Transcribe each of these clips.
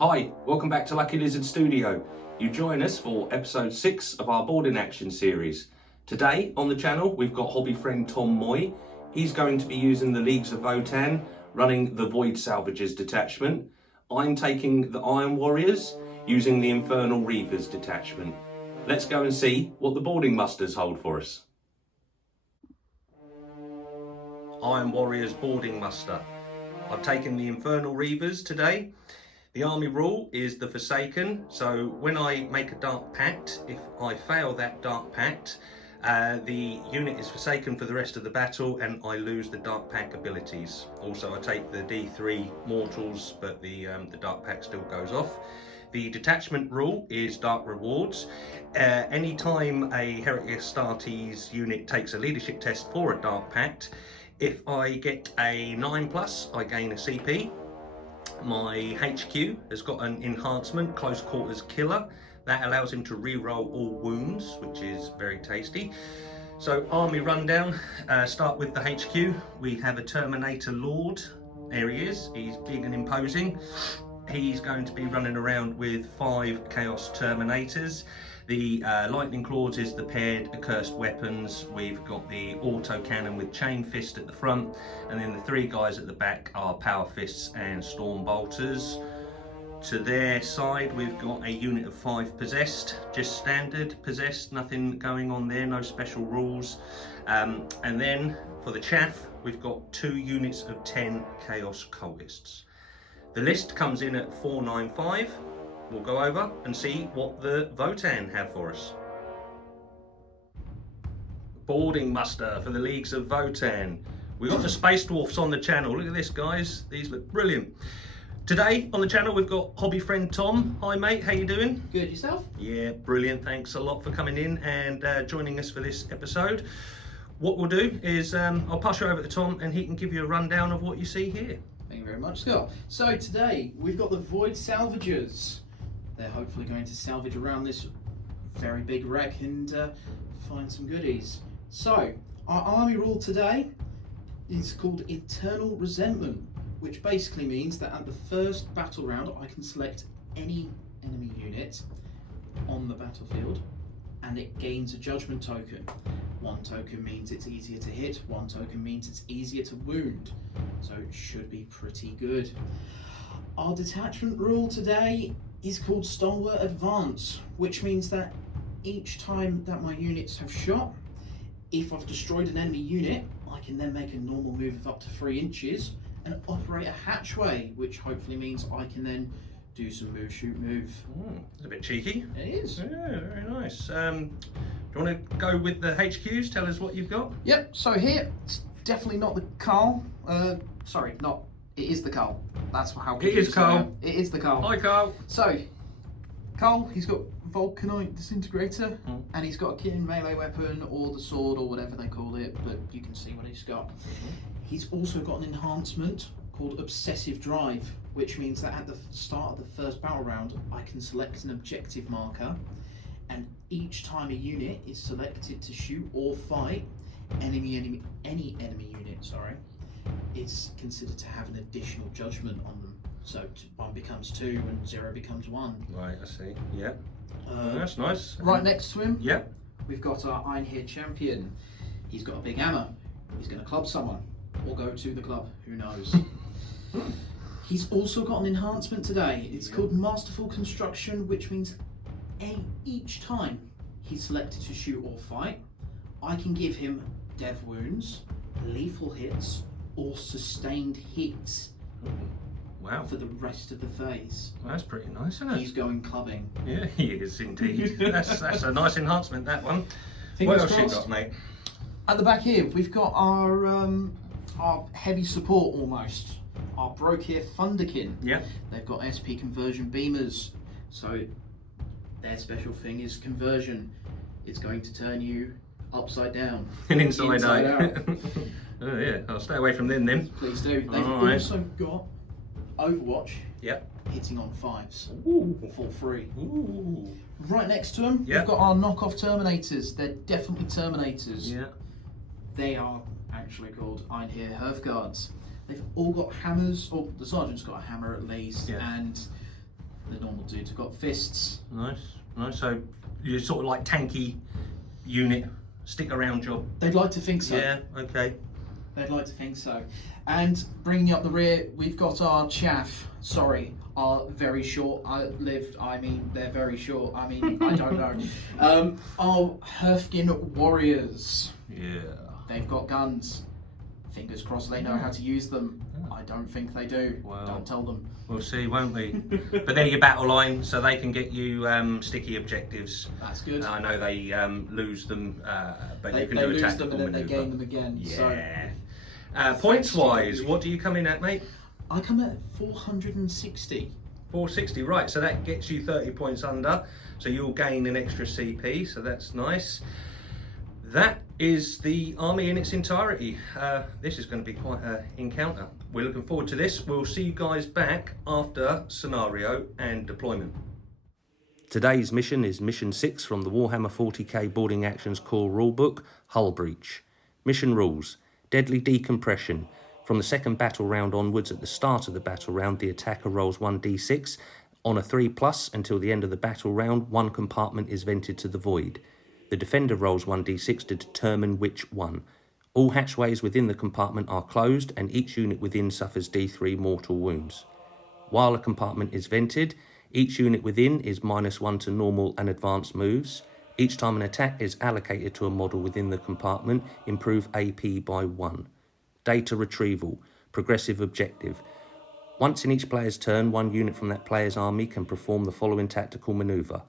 Hi, welcome back to Lucky Lizard Studio. You join us for episode 6 of our board in action series. Today on the channel we've got hobby friend Tom Moy. He's going to be using the Leagues of Votann, running the Void Salvagers detachment. I'm taking the Iron Warriors, using the Infernal Reavers detachment. Let's go and see what the boarding musters hold for us. Iron Warriors boarding muster. I've taken the Infernal Reavers today. The army rule is the Forsaken, so when I make a Dark Pact, if I fail that Dark Pact, the unit is Forsaken for the rest of the battle and I lose the Dark Pact abilities. Also I take the D3 Mortals, but the Dark Pact still goes off. The detachment rule is Dark Rewards. Anytime a Heretic Astartes unit takes a leadership test for a Dark Pact, if I get a 9+, I gain a CP. My HQ has got an enhancement, Close Quarters Killer. That allows him to re-roll all wounds, which is very tasty. So army rundown, start with the HQ. We have a Terminator Lord. There he is, he's big and imposing. He's going to be running around with 5 Chaos Terminators. The Lightning Claws is the paired accursed weapons. We've got the auto cannon with Chain Fist at the front, and then the 3 guys at the back are Power Fists and Storm Bolters. To their side we've got a unit of 5 possessed, just standard possessed, nothing going on there, no special rules. And then for the chaff we've got 2 units of 10 Chaos Cultists. The list comes in at 495. We'll go over and see what the Votann have for us. Boarding muster for the Leagues of Votann. We've got the Space Dwarfs on the channel. Look at this, guys. These look brilliant. Today on the channel we've got hobby friend Tom. Hi mate, how you doing? Good, yourself? Yeah, brilliant. Thanks a lot for coming in and joining us for this episode. What we'll do is I'll pass you over to Tom and he can give you a rundown of what you see here. Thank you very much, Scott. So today we've got the Void Salvagers. They're hopefully going to salvage around this very big wreck and find some goodies. So our army rule today is called Eternal Resentment, which basically means that at the first battle round I can select any enemy unit on the battlefield and it gains a judgment token. 1 token means it's easier to hit, 1 token means it's easier to wound, so it should be pretty good. Our detachment rule today is called Stalwart Advance, which means that each time that my units have shot, if I've destroyed an enemy unit, I can then make a normal move of up to 3 inches and operate a hatchway, which hopefully means I can then do some move, shoot, move. It's a bit cheeky. It is. Yeah, very nice. Do you want to go with the HQs? Tell us what you've got. Yep, so here, it's definitely not the Carl. Sorry, not, it is the Carl. That's how it is Carl. It is the Carl. Hi Carl. So, Carl, he's got Vulcanite Disintegrator, and he's got a killing melee weapon, or the sword, or whatever they call it, but you can see what he's got. He's also got an enhancement called Obsessive Drive, which means that at the start of the first battle round, I can select an objective marker, and each time a unit is selected to shoot or fight any enemy unit, is considered to have an additional judgment on them. So 1 becomes 2 and 0 becomes 1. Right, I see. Yeah. That's nice. Right next to him, yeah, we've got our Iron Here champion. He's got a big hammer. He's going to club someone or go to the club. Who knows? He's also got an enhancement today. It's called Masterful Construction, which means each time he's selected to shoot or fight, I can give him dev wounds, lethal hits, or sustained hits. Wow. For the rest of the phase. Well, that's pretty nice, isn't it? He's going clubbing. Yeah, he is indeed. that's a nice enhancement, that one. Fingers what else crossed. you got, mate? At the back here, we've got our heavy support almost. Our Brokir Thunderkin. Yeah. They've got SP conversion beamers. So their special thing is conversion. It's going to turn you upside down. And inside out. Oh yeah, I'll stay away from them then. Please do. They've Alright. also got Overwatch. Yep. Hitting on 5s. Ooh. For free. Ooh. Right next to them, Yep. we've got our knockoff Terminators. They're definitely Terminators. Yeah. They are actually called Iron Here Hearthguards. They've all got hammers, or the sergeant's got a hammer at least, Yeah. and The normal dudes have got fists. Nice. So you're sort of like tanky unit, stick around job. They'd like to think so. Yeah, okay. They'd like to think so. And bringing up the rear, we've got our chaff. Sorry, are very short-lived. I mean, they're very short. I mean, I don't know. Our Herfkin warriors. Yeah. They've got guns. Fingers crossed they know how to use them. I don't think they do. Well, don't tell them. We'll see, won't we? But they're your battle line, so they can get you sticky objectives. That's good. I know they lose them, but They you can do a lose them tactical and then they manoeuvre. gain them again. Yeah. So, Points-wise, what do you come in at, mate? I come at 460. 460, right, so that gets you 30 points under, so you'll gain an extra CP, so that's nice. That is the army in its entirety. This is going to be quite an encounter. We're looking forward to this. We'll see you guys back after scenario and deployment. Today's mission is Mission 6 from the Warhammer 40k Boarding Actions Core Rulebook, Hull Breach. Mission rules: deadly decompression. From the second battle round onwards, at the start of the battle round, the attacker rolls 1d6. On a 3+ until the end of the battle round, one compartment is vented to the void. The defender rolls 1d6 to determine which one. All hatchways within the compartment are closed and each unit within suffers d3 mortal wounds. While a compartment is vented, each unit within is -1 to normal and advanced moves. Each time an attack is allocated to a model within the compartment, improve AP by 1. Data retrieval, progressive objective. Once in each player's turn, one unit from that player's army can perform the following tactical manoeuvre.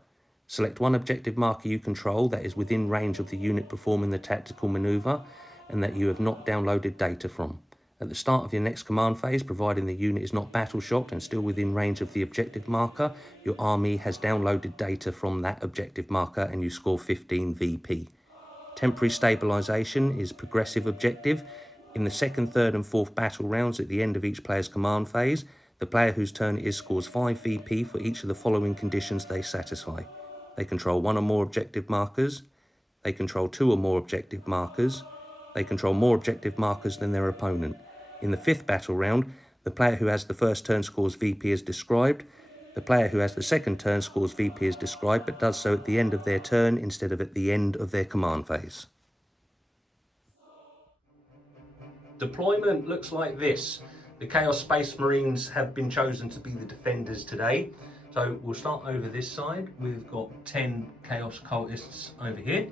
Select one objective marker you control that is within range of the unit performing the tactical manoeuvre and that you have not downloaded data from. At the start of your next command phase, providing the unit is not battle shocked and still within range of the objective marker, your army has downloaded data from that objective marker and you score 15 VP. Temporary stabilisation is progressive objective. In the second, third and fourth battle rounds at the end of each player's command phase, the player whose turn it is scores 5 VP for each of the following conditions they satisfy. They control one or more objective markers. They control 2 or more objective markers. They control more objective markers than their opponent. In the fifth battle round, the player who has the first turn scores VP as described. The player who has the second turn scores VP as described, but does so at the end of their turn instead of at the end of their command phase. Deployment looks like this. The Chaos Space Marines have been chosen to be the defenders today. So we'll start over this side. We've got 10 Chaos Cultists over here.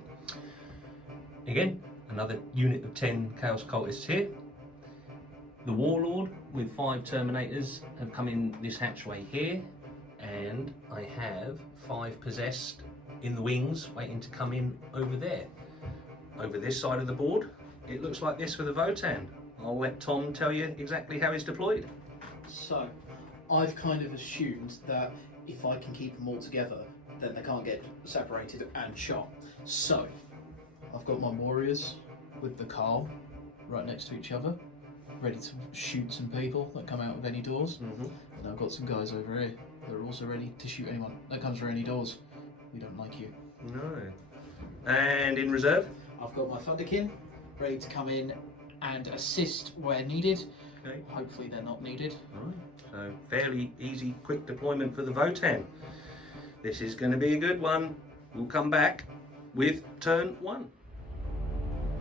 Again, another unit of 10 Chaos Cultists here. The Warlord with 5 Terminators have come in this hatchway here. And I have 5 Possessed in the wings waiting to come in over there. Over this side of the board, it looks like this for the Votann. I'll let Tom tell you exactly how it's deployed. So, I've kind of assumed that if I can keep them all together, then they can't get separated and shot. So, I've got my warriors with the Carl right next to each other, ready to shoot some people that come out of any doors. And I've got some guys over here that are also ready to shoot anyone that comes through any doors. We don't like you. No. And in reserve? I've got my Thunderkin ready to come in and assist where needed. Okay. Hopefully they're not needed. Right. So fairly easy, quick deployment for the Votann. This is going to be a good one. We'll come back with turn 1.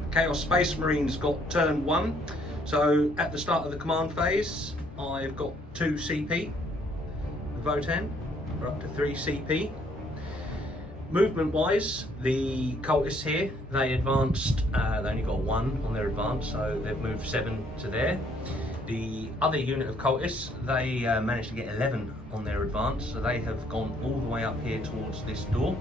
The Chaos Space Marines got turn 1. So at the start of the command phase, I've got 2 CP. The Votann are up to 3 CP. Movement wise, the cultists here, they advanced, they only got 1 on their advance, so they've moved 7 to there. The other unit of cultists, they managed to get 11 on their advance, so they have gone all the way up here towards this door.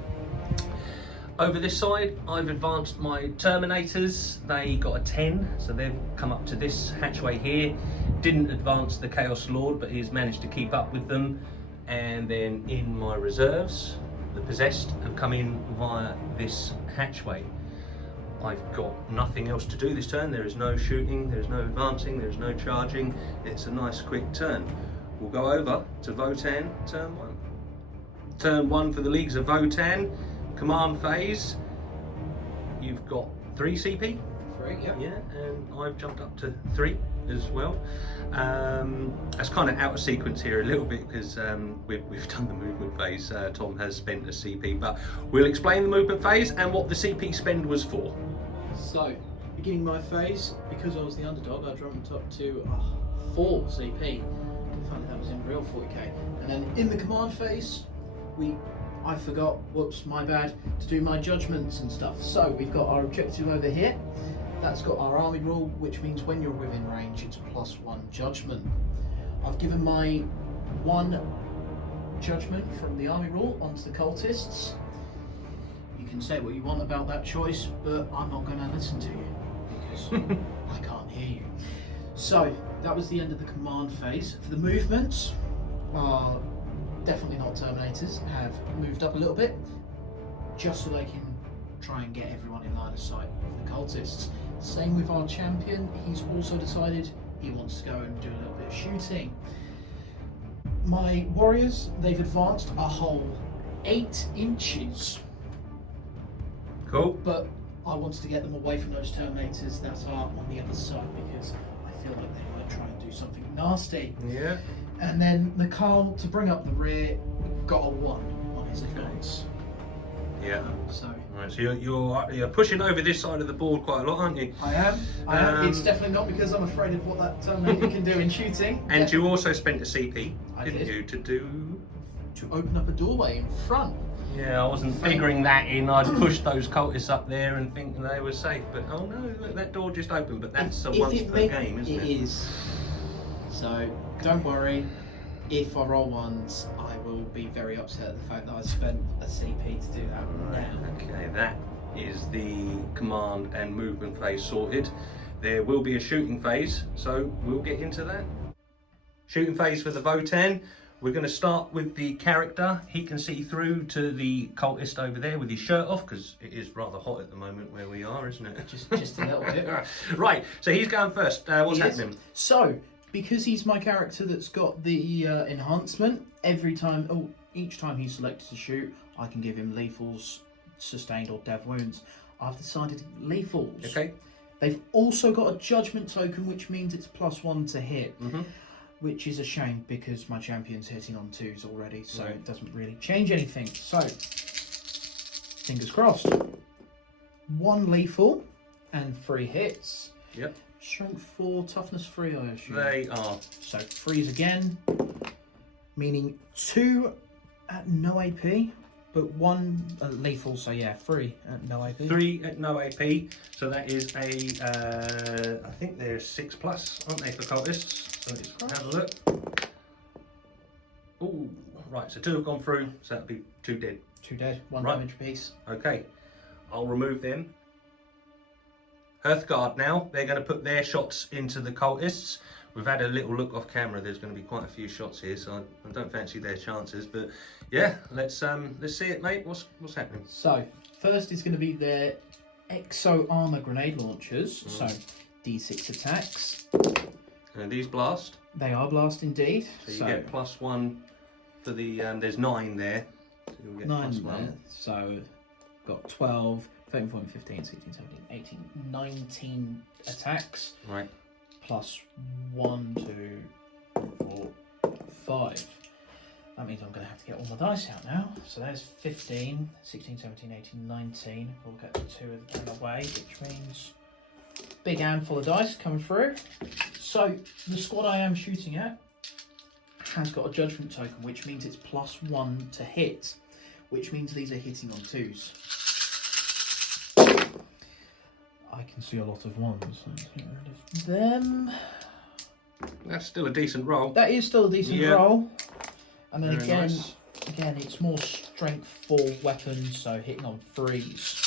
Over this side, I've advanced my Terminators. They got a 10, so they've come up to this hatchway here. Didn't advance the Chaos Lord, but he's managed to keep up with them. And then in my reserves, the Possessed have come in via this hatchway. I've got nothing else to do this turn. There is no shooting, there's no advancing, there's no charging. It's a nice quick turn. We'll go over to Votann, turn 1. Turn 1 for the Leagues of Votann. Command phase, you've got 3 CP. 3, yeah. Yeah, and I've jumped up to 3 as well. That's kind of out of sequence here a little bit because we've done the movement phase. Tom has spent a CP, but we'll explain the movement phase and what the CP spend was for. So, beginning my phase, because I was the underdog, I jumped up to 4 CP. Funny that was in real 40k. And then in the command phase, I forgot, whoops, my bad, to do my judgments and stuff. So we've got our objective over here. That's got our army rule, which means when you're within range, it's +1 judgment. I've given my 1 judgment from the army rule onto the cultists. You can say what you want about that choice, but I'm not going to listen to you because I can't hear you. So that was the end of the command phase. For the movements, definitely not Terminators, have moved up a little bit, just so they can try and get everyone in line of sight of the cultists. Same with our champion, he's also decided he wants to go and do a little bit of shooting. My warriors, they've advanced a whole 8 inches. Cool. But I wanted to get them away from those Terminators that are on the other side because I feel like they might try and do something nasty. Yeah. And then the Carl, to bring up the rear, got a 1 on his advance. Yeah. So Right, so you're pushing over this side of the board quite a lot, aren't you? I am. It's definitely not because I'm afraid of what that Terminator can do in shooting. And you also spent a CP, didn't did. you, To open up a doorway in front. Yeah, I wasn't figuring that in. I'd push those cultists up there and think they were safe, but oh no, look, that door just opened. But that's a once per game, isn't it? It is. So don't worry. If I roll ones, I will be very upset at the fact that I spent a CP to do that. Right, Now. okay, that is the command and movement phase sorted. There will be a shooting phase, so we'll get into that. Shooting phase for the Votann. We're going to start with the character. He can see through to the cultist over there with his shirt off because it is rather hot at the moment where we are, isn't it? Just a little bit. Right, so he's going first. What's happening? So, because he's my character that's got the enhancement, each time he's selected to shoot, I can give him lethals, sustained or death wounds. I've decided lethals. Okay. They've also got a judgment token, which means it's +1 to hit. Mm-hmm. Which is a shame because my champion's hitting on 2s already, so Right. it doesn't really change anything. So, fingers crossed. 1 lethal and 3 hits. Yep. Strength 4, toughness 3, I assume. They are. So 3s again, meaning 2 at no AP, but 1 lethal, so yeah, 3 at no AP. 3 at no AP, so that is a, I think they're 6+, aren't they, for cultists? So let's have a look. Oh, right, so 2 have gone through, so that'd be 2 dead. 2 dead, 1 Right. damage piece. Okay, I'll remove them. Hearthguard now, they're going to put their shots into the cultists. We've had a little look off camera, there's going to be quite a few shots here, so I don't fancy their chances, but yeah, let's see it, mate. What's happening? So, first is going to be their exo armor grenade launchers, so D6 attacks. And these blast. They are blast indeed. So you get +1 for the, there's 9 there. So you'll get 9 +1. there. So, got 12, 13, 14, 15, 16, 17, 18, 19 attacks. Right. Plus 1, 2, 4, 5. That means I'm going to have to get all my dice out now. So there's 15, 16, 17, 18, 19. We'll get the 2 of them away, which means big handful of dice coming through. So the squad I am shooting at has got a judgment token, which means it's +1 to hit, which means these are hitting on 2s. I can see a lot of 1s. Let's get rid of them. That's still a decent roll. That is still a decent Yeah. roll. And then Very again, nice. it's more strength 4 weapons, so hitting on 3s.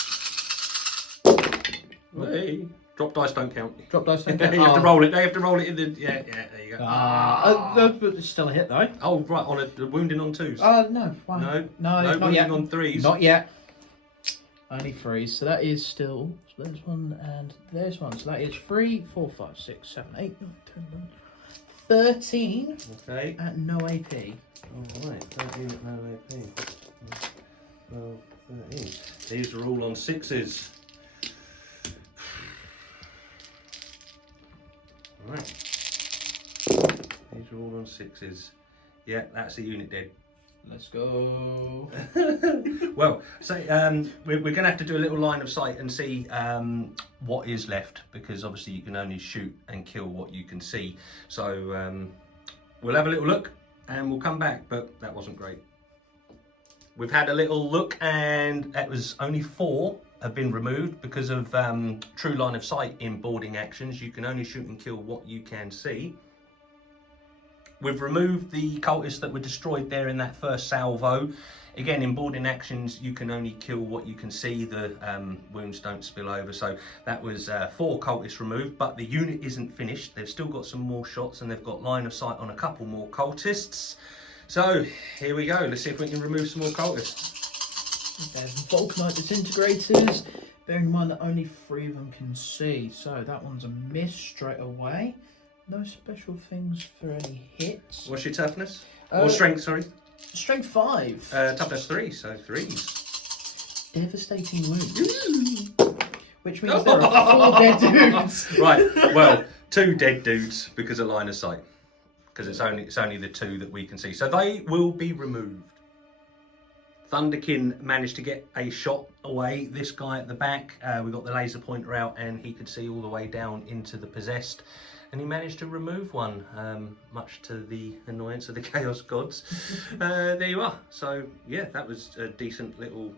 Hey. Drop dice don't count. Drop dice don't You count. have to roll it. They have to roll it in the. Yeah, there you go. But it's still a hit though. Oh, right, on a wounding on 2s. No. Why? No, not wounding yet. on 3s. Not yet. Only 3s. So that is still. So there's 1 and there's 1. So that is 3, 4, 5, 6, 7, 8, 9, 10, 11, 13 Okay. at no AP. Alright, 13 at no AP. 12, 13. These are all on 6s. Right. 6s. Yeah, that's the unit dead. Let's go. Well, so we're going to have to do a little line of sight and see what is left, because obviously you can only shoot and kill what you can see. So we'll have a little look and we'll come back, but that wasn't great. We've had a little look and it was only 4 have been removed because of true line of sight in boarding actions. You can only shoot and kill what you can see. We've removed the cultists that were destroyed there in that first salvo. Again, in boarding actions, you can only kill what you can see. The wounds don't spill over. So that was 4 cultists removed, but the unit isn't finished. They've still got some more shots and they've got line of sight on a couple more cultists. So here we go. Let's see if we can remove some more cultists. There's Vulcanite disintegrators. Bearing in mind that only 3 of them can see. So that one's a miss straight away. No special things for any hits. What's your toughness? Or strength, sorry. Strength 5. Toughness 3, so 3s. Devastating wounds. Which means there are 4 dead dudes. Right, well, 2 dead dudes because of line of sight. Because it's only the 2 that we can see. So they will be removed. Thunderkin managed to get a shot away. This guy at the back, we got the laser pointer out and he could see all the way down into the possessed. And he managed to remove one, much to the annoyance of the Chaos Gods. There you are. So, yeah, that was a decent little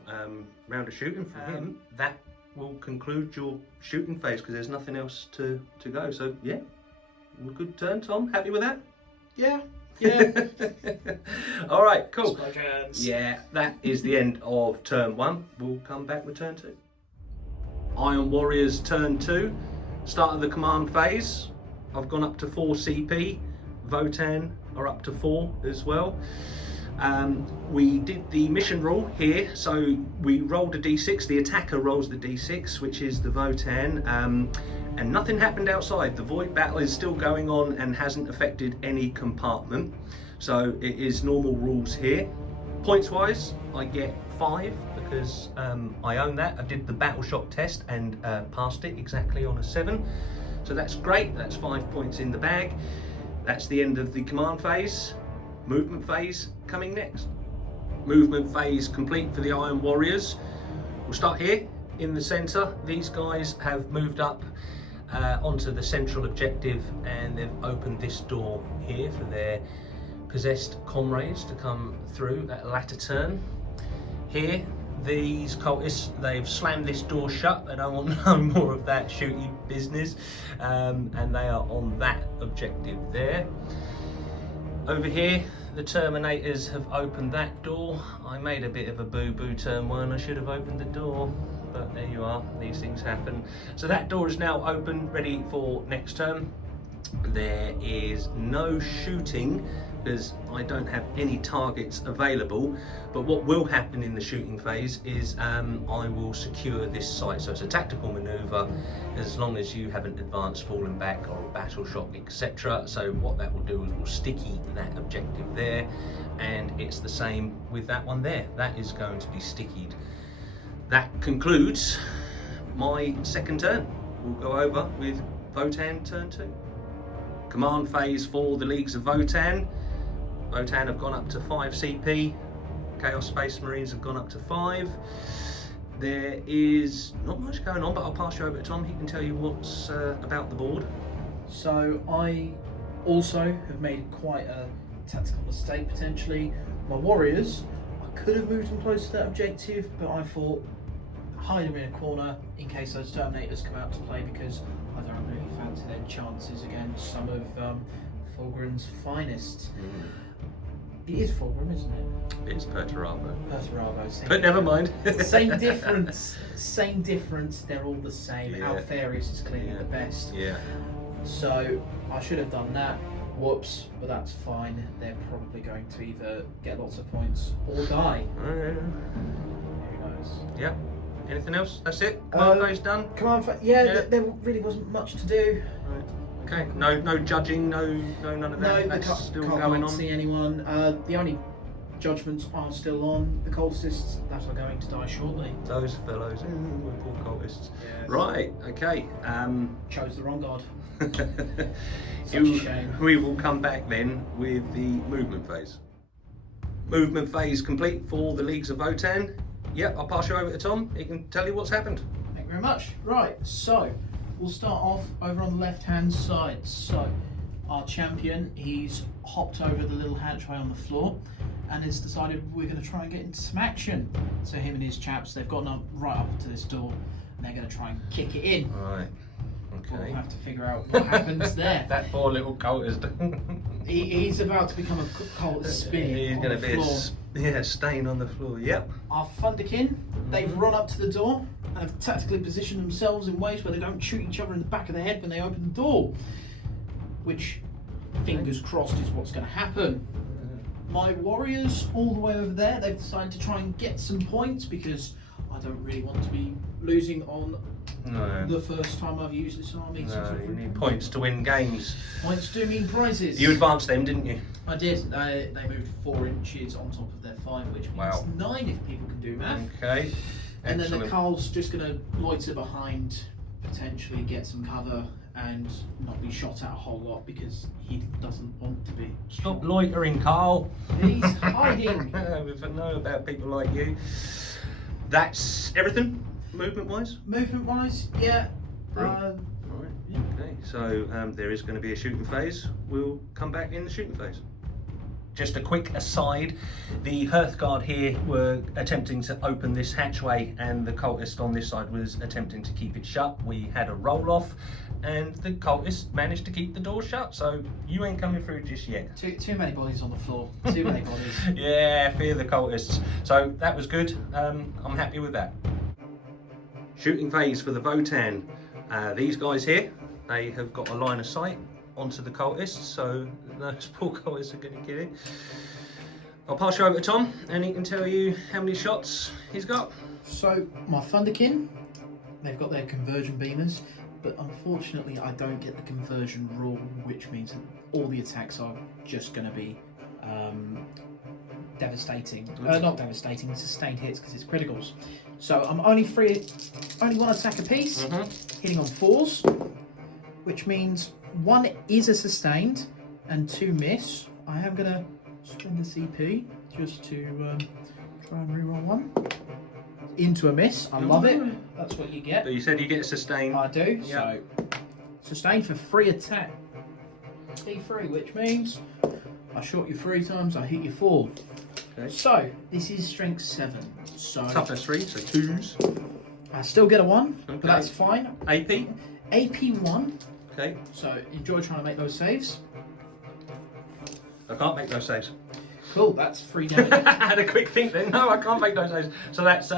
round of shooting for him. That will conclude your shooting phase because there's nothing else to go. So, yeah, good turn, Tom. Happy with that? Yeah. Yeah. All right, cool. Explosions. Yeah, that is the end of turn 1. We'll come back with turn 2. Iron Warriors turn 2. Start of the command phase. I've gone up to 4 CP. Votann are up to 4 as well. We did the mission roll here, so we rolled a d6. The attacker rolls the d6, which is the Votann, and nothing happened outside. The void battle is still going on and hasn't affected any compartment, so it is normal rules here. Points wise, I get 5 because I own that. I did the battle shock test and passed it exactly on a 7. So that's great, that's 5 points in the bag. That's the end of the command phase. Movement phase coming next. Movement phase complete for the Iron Warriors. We'll start here in the centre. These guys have moved up onto the central objective and they've opened this door here for their possessed comrades to come through at a latter turn. Here, these cultists, they've slammed this door shut. They don't want no more of that shooty business, and they are on that objective there. Over here, the Terminators have opened that door. I made a bit of a boo-boo turn 1. I should have opened the door, but there you are. These things happen. So that door is now open, ready for next turn. There is no shooting because I don't have any targets available, but what will happen in the shooting phase is I will secure this site. So it's a tactical maneuver as long as you haven't advanced, fallen back or a battle shock, etc. So what that will do is we'll sticky that objective there, and it's the same with that one there. That is going to be stickied. That concludes my second turn. We'll go over with Votann turn 2. Command phase for the Leagues of Votann. Votann have gone up to 5 CP. Chaos Space Marines have gone up to 5. There is not much going on, but I'll pass you over to Tom. He can tell you what's about the board. So I also have made quite a tactical mistake potentially. My warriors, I could have moved them close to that objective, but I thought hide them in a corner in case those Terminators come out to play, because I don't really fancy their chances against some of Fulgrim's finest. It is Fulgrim, isn't it? It's Perturabo. Perturabo. But never mind. Same difference. Same difference. They're all the same. Yeah. Alfarius is clearly the best. Yeah. So I should have done that. Whoops, but that's fine. They're probably going to either get lots of points or die. Who knows? Yeah. Anything else? That's it? Command phase done? Command phase, yeah. There really wasn't much to do. Right. Okay. No judging, no none of that. No, That's can't still going on. See anyone. The only judgments are still on. The cultists that are going to die shortly. Those fellows, poor cultists. Yes. Right, okay. Chose the wrong god. Such a shame. We will come back then with the movement phase. Movement phase complete for the Leagues of Votann. Yep, I'll pass you over to Tom. He can tell you what's happened. Thank you very much. Right, so we'll start off over on the left-hand side. So our champion, he's hopped over the little hatchway on the floor and has decided we're going to try and get into some action. So him and his chaps, they've gone up right up to this door and they're going to try and kick it in. Right. Okay. We'll have to figure out what happens there. That poor little cultist. He's about to become a cult spinning. He's on going the to be floor. a stain on the floor. Yep. Our Thunderkin, they've run up to the door and have tactically positioned themselves in ways where they don't shoot each other in the back of the head when they open the door. Which, fingers crossed, is what's going to happen. My warriors, all the way over there, they've decided to try and get some points because I don't really want to be losing on the first time I've used this army. No, you need points to win games. Points do mean prizes. You advanced them, didn't you? I did. They moved 4 inches on top of their 5, which means 9 if people can do math. Okay. And then Excellent. the Carl's just going to loiter behind, potentially get some cover and not be shot at a whole lot because he doesn't want to be. Stop loitering, Carl. He's hiding. We know about people like you. That's everything, movement-wise? Movement-wise, yeah. Right. Okay, so there is going to be a shooting phase. We'll come back in the shooting phase. Just a quick aside, the Hearthguard here were attempting to open this hatchway and the cultist on this side was attempting to keep it shut. We had a roll-off and the cultist managed to keep the door shut, so you ain't coming through just yet. Too many bodies on the floor. Too many bodies. Yeah, fear the cultists. So that was good. I'm happy with that. Shooting phase for the Votann. These guys here, they have got a line of sight onto the cultists, so those poor cultists are going to get it. I'll pass you over to Tom and he can tell you how many shots he's got. So, my Thunderkin, they've got their conversion beamers, but unfortunately I don't get the conversion rule, which means that all the attacks are just going to be devastating. Not devastating, sustained hits because it's criticals. So I'm only 1 attack a piece, hitting on 4s, which means 1 is a sustained and 2 miss. I am going to spend a CP just to try and reroll 1 into a miss. I love it. That's what you get. So you said you get a sustain. I do. Yep. So sustained for 3 attack. T3, which means I shot you 3 times. I hit you 4. Okay. So this is strength 7. So Toughness 3, so 2s. I still get a 1, Okay. but that's fine. AP. AP 1. Okay. So enjoy trying to make those saves. I can't make those saves. Cool. That's 3 damage. I had a quick think then. No, I can't make those saves. So that's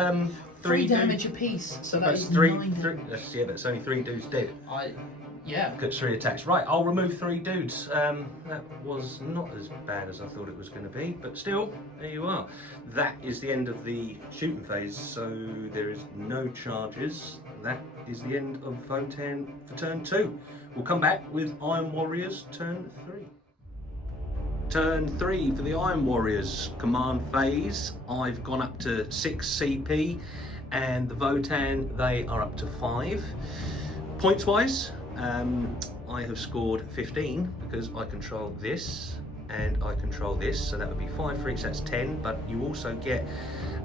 3 damage a piece. So That's that's 3. 9 3 damage. yeah, but it's only 3 dudes dead. Yeah. Gets 3 attacks. Right, I'll remove 3 dudes. That was not as bad as I thought it was going to be, but still, there you are. That is the end of the shooting phase, so there is no charges. That is the end of Votann for turn 2. We'll come back with Iron Warriors turn 3. Turn 3 for the Iron Warriors command phase. I've gone up to 6 CP, and the Votann, they are up to 5. Points wise, I have scored 15 because I control this and I control this, so that would be 5 for each, that's 10, but you also get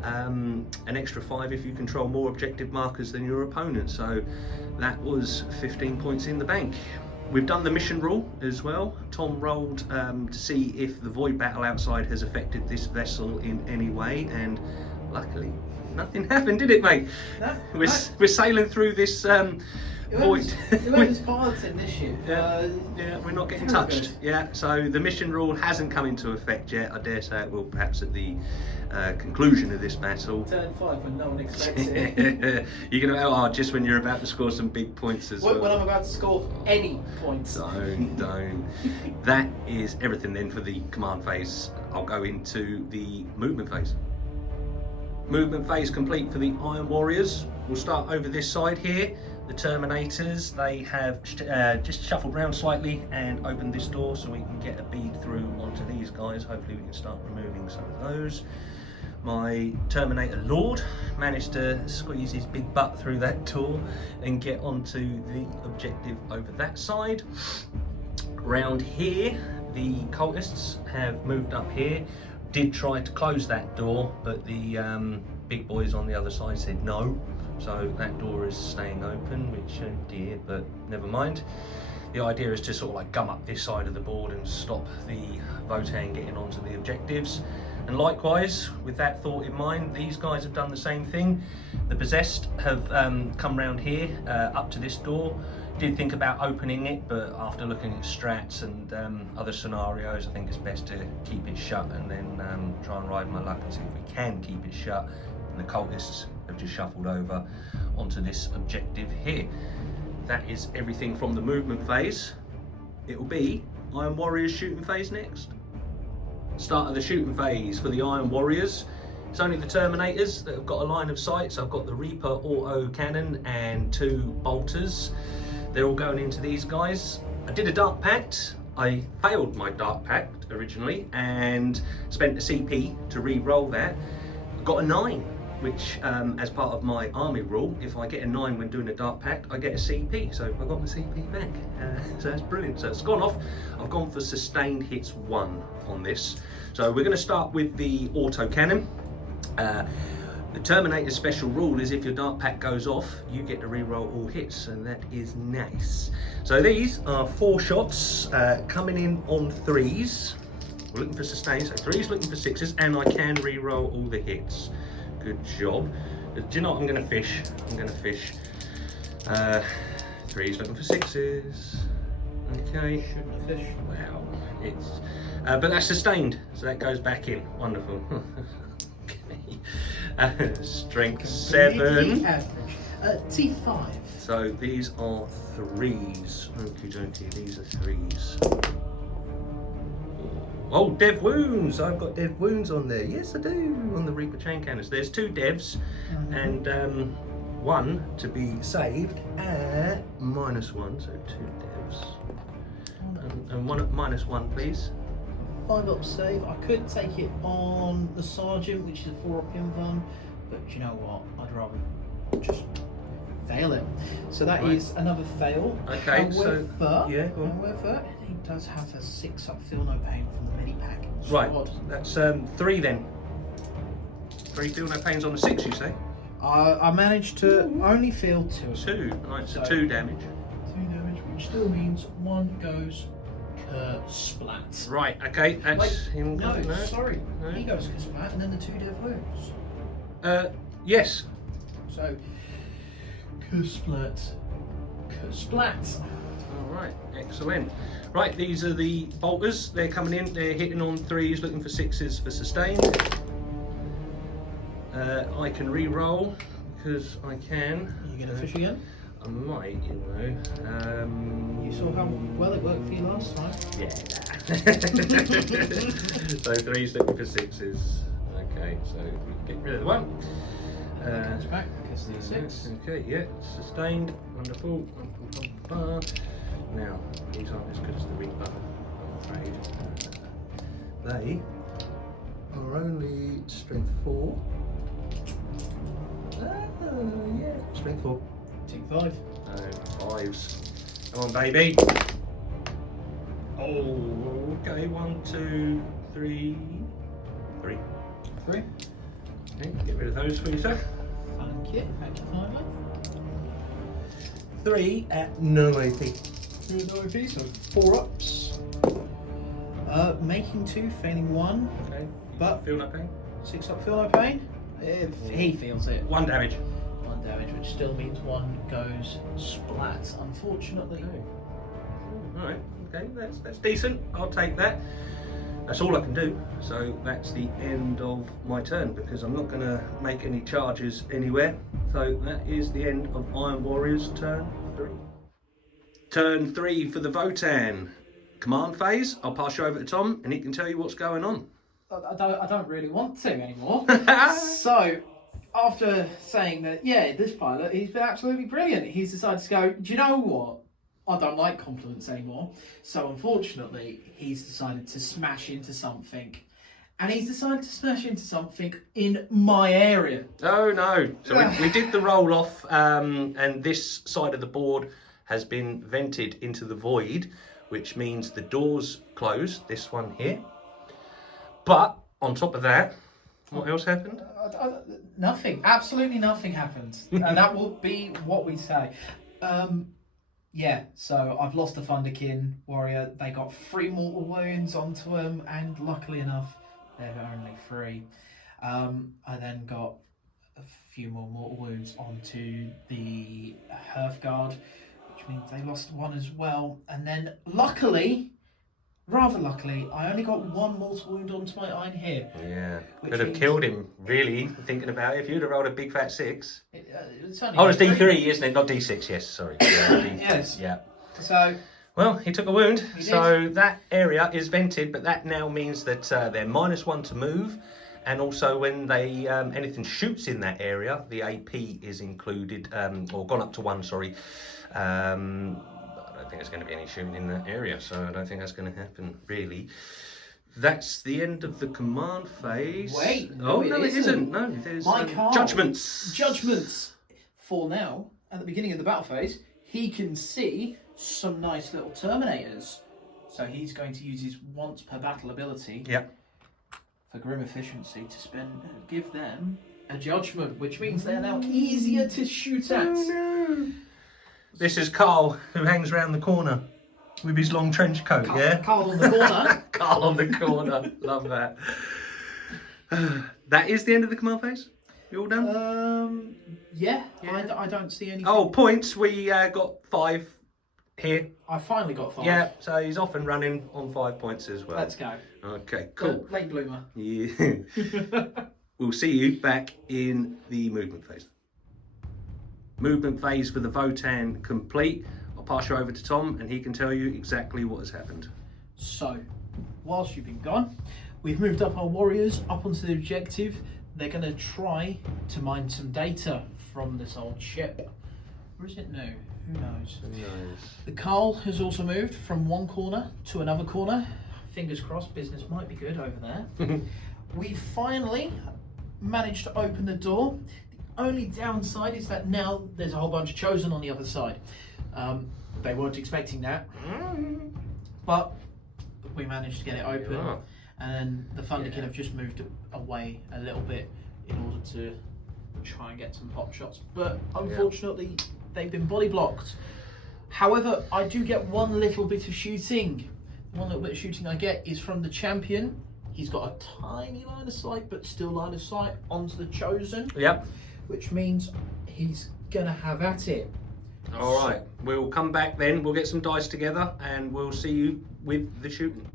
an extra 5 if you control more objective markers than your opponent, so that was 15 points in the bank. We've done the mission rule as well. Tom rolled to see if the void battle outside has affected this vessel in any way, and luckily nothing happened, did it, mate? No, we're sailing through this void. Whoever's piloting this ship. Yeah, we're not getting touched. Yeah, so the mission rule hasn't come into effect yet. I dare say it will perhaps at the conclusion of this battle. Turn 5 when no one expects it. You're going to just when you're about to score some big points as well. When I'm about to score any points. Don't. That is everything then for the command phase. I'll go into the movement phase. Movement phase complete for the Iron Warriors. we'll start over this side here. The Terminators, they have just shuffled around slightly and opened this door so we can get a bead through onto these guys. Hopefully we can start removing some of those. My Terminator Lord managed to squeeze his big butt through that door and get onto the objective over that side. Round here, the cultists have moved up here. Did try to close that door, but the big boys on the other side said no. So that door is staying open, which, oh dear, but never mind. The idea is to sort of like gum up this side of the board and stop the Votann getting onto the objectives. And likewise, with that thought in mind, these guys have done the same thing. The Possessed have come round here, up to this door. Did think about opening it, but after looking at strats and other scenarios, I think it's best to keep it shut and then try and ride my luck and see if we can keep it shut. And the cultists have just shuffled over onto this objective here. That is everything from the movement phase. It will be Iron Warriors shooting phase next. Start of the shooting phase for the Iron Warriors. It's only the Terminators that have got a line of sight. So I've got the Reaper auto cannon and 2 bolters. They're all going into these guys. I did a Dark Pact. I failed my Dark Pact originally and spent a CP to re-roll that. Got a 9, which as part of my army rule, if I get a 9 when doing a Dark Pact, I get a CP. So I got my CP back. So that's brilliant. So it's gone off. I've gone for sustained hits 1 on this. So we're going to start with the auto cannon. The Terminator special rule is if your Dark Pact goes off, you get to re-roll all hits, and that is nice. So these are 4 shots coming in on 3s. We're looking for sustains, so 3s looking for 6s, and I can re-roll all the hits. Good job. Do you know what? I'm going to fish. I'm going to fish. 3s looking for 6s. Okay. Shouldn't have fished. Wow. It's but that's sustained, so that goes back in. Wonderful. Okay. Strength 7. T5. So these are 3s. Okie dokie, these are 3s. Oh, dev wounds! I've got dev wounds on there. Yes, I do. On the Reaper chain cannons. There's 2 devs and 1 to be saved at -1. So 2 devs. And 1 at -1, please. 5 up save. I could take it on the Sergeant, which is a 4 up invuln, but you know what? I'd rather just fail it. So that is another fail. Okay, however, so yeah, go on. However, he does have a 6 up feel no pain from the mini pack. Right, that's 3 then. 3 feel no pains on the 6, you say? I managed to only feel 2. 2, right, so 2 damage. 2 damage, which still means 1 goes splat. Right, okay, that's Wait, him. No, sorry. No. He goes splat and then the 2 dev wounds. Yes. So, splat. Alright, excellent. Right, these are the bolters. They're coming in, they're hitting on 3s, looking for 6s for sustained. I can re-roll because I can. You gonna fish again? I might, you know. You saw how well it worked for you last time? Yeah. So 3s looking for 6s. Okay, so we get rid of the 1. Comes back because the 6. Okay, yeah, sustained. Wonderful. Now, these aren't as good as the Reaper, I'm afraid. They are only strength 4. Yeah, strength 4. T5. 5s. Come on, baby. Oh, okay. 1, 2, 3. 3. 3. Okay, get rid of those for yourself. Thank you. Thank you kindly. 3 at no AP. 3 at no AP, so 4 ups. Making 2, failing 1. Okay. But Feel no pain? 6 up, feel no pain. If he feels it. 1 damage. 1 damage, which still means 1 goes splat, unfortunately. Okay. Alright, okay, that's decent. I'll take that. That's all I can do. So that's the end of my turn because I'm not going to make any charges anywhere. So that is the end of Iron Warriors turn 3. Turn 3 for the Votann. Command phase. I'll pass you over to Tom and he can tell you what's going on. I don't really want to anymore. So, after saying that, yeah, this pilot, he's been absolutely brilliant, he's decided to go, do you know what? I don't like compliments anymore. So unfortunately, he's decided to smash into something. And he's decided to smash into something in my area. Oh no. So we did the roll off, and this side of the board has been vented into the void, which means the doors close, this one here. But on top of that, what else happened? Nothing. Absolutely nothing happened. And that will be what we say. Yeah, so I've lost a Thunderkin warrior. They got 3 mortal wounds onto them, and luckily enough, they're only 3. I then got a few more mortal wounds onto the Hearthguard, which means they lost 1 as well. And then luckily, rather luckily, I only got 1 mortal wound onto my Iron here. Yeah, could have killed him, really, thinking about it. If you'd have rolled a big fat 6. It's only Oh, it's D3, isn't it? Not D6, yes, sorry. Yeah, yes. Yeah. So... Well, he took a wound, He so did. that area is vented, but that now means that they're -1 to move, and also when they anything shoots in that area, the AP is included, or gone up to 1, sorry. I don't think there's going to be any shooting in that area, so I don't think that's going to happen, really. That's the end of the command phase. Wait, no, no, it isn't. No, there's My card. judgments. Judgments. For now, at the beginning of the battle phase, he can see some nice little Terminators. So he's going to use his once per battle ability for Grim Efficiency to give them a judgment, which means they're now easier to shoot at. No. This is Carl, who hangs around the corner with his long trench coat, Carl on the corner. Carl on the corner. Love that. That is the end of the command phase? You all done? Yeah. I don't see anything. Oh, points. We got 5 here. I finally got 5. Yeah, so he's off and running on 5 points as well. Let's go. Okay, cool. Late bloomer. Yeah. We'll see you back in the movement phase. Movement phase for the Votann complete. I'll pass you over to Tom and he can tell you exactly what has happened. So, whilst you've been gone, we've moved up our warriors up onto the objective. They're going to try to mine some data from this old ship. Or is it new? Who knows? Who knows? The Carl has also moved from one corner to another corner. Fingers crossed, business might be good over there. We finally managed to open the door. The only downside is that now there's a whole bunch of Chosen on the other side. They weren't expecting that, but we managed to get it open. Yeah. And the Thunderkin have just moved away a little bit in order to try and get some pop shots. But unfortunately, they've been body blocked. However, I do get one little bit of shooting. One little bit of shooting I get is from the champion. He's got a tiny line of sight, but still line of sight onto the Chosen. Yep. Which means he's gonna have at it. All right, we'll come back then. We'll get some dice together and we'll see you with the shooting.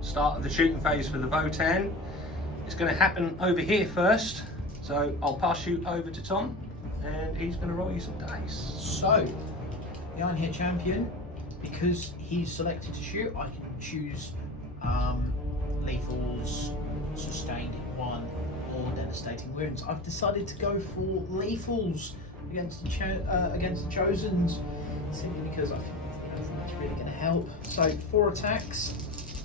Start of the shooting phase for the Votann. It's going to happen over here first, so I'll pass you over to Tom and he's going to roll you some dice. So, the Iron Hit champion, because he's selected to shoot, I can choose lethals, sustained 1, or devastating wounds. I've decided to go for lethals against the Chosens, simply because I think that's really going to help. So 4 attacks,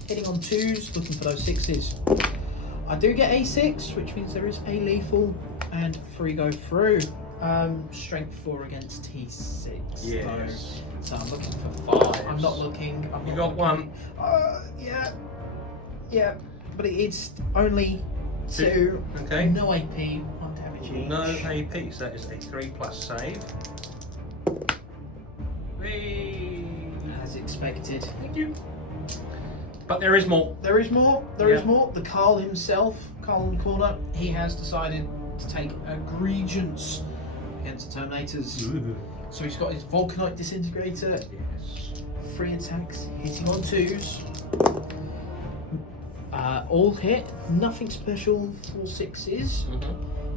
hitting on 2s, looking for those 6s. I do get a 6, which means there is a lethal, and 3 go through. Strength 4 against T6. Yes. So I'm looking for 5. I'm not looking. You got 1. Yeah, but it's only 2. Okay. No AP, 1 damage each. No AP, so that is a 3+ save. Whee! As expected. Thank you. But there is more. There is more. There is more. The Carl himself, Carl in the corner, he has decided to take egregious against the Terminators. So he's got his Vulcanite Disintegrator. Yes. 3 attacks, hitting on 2s. All hit, nothing special, 4 6s.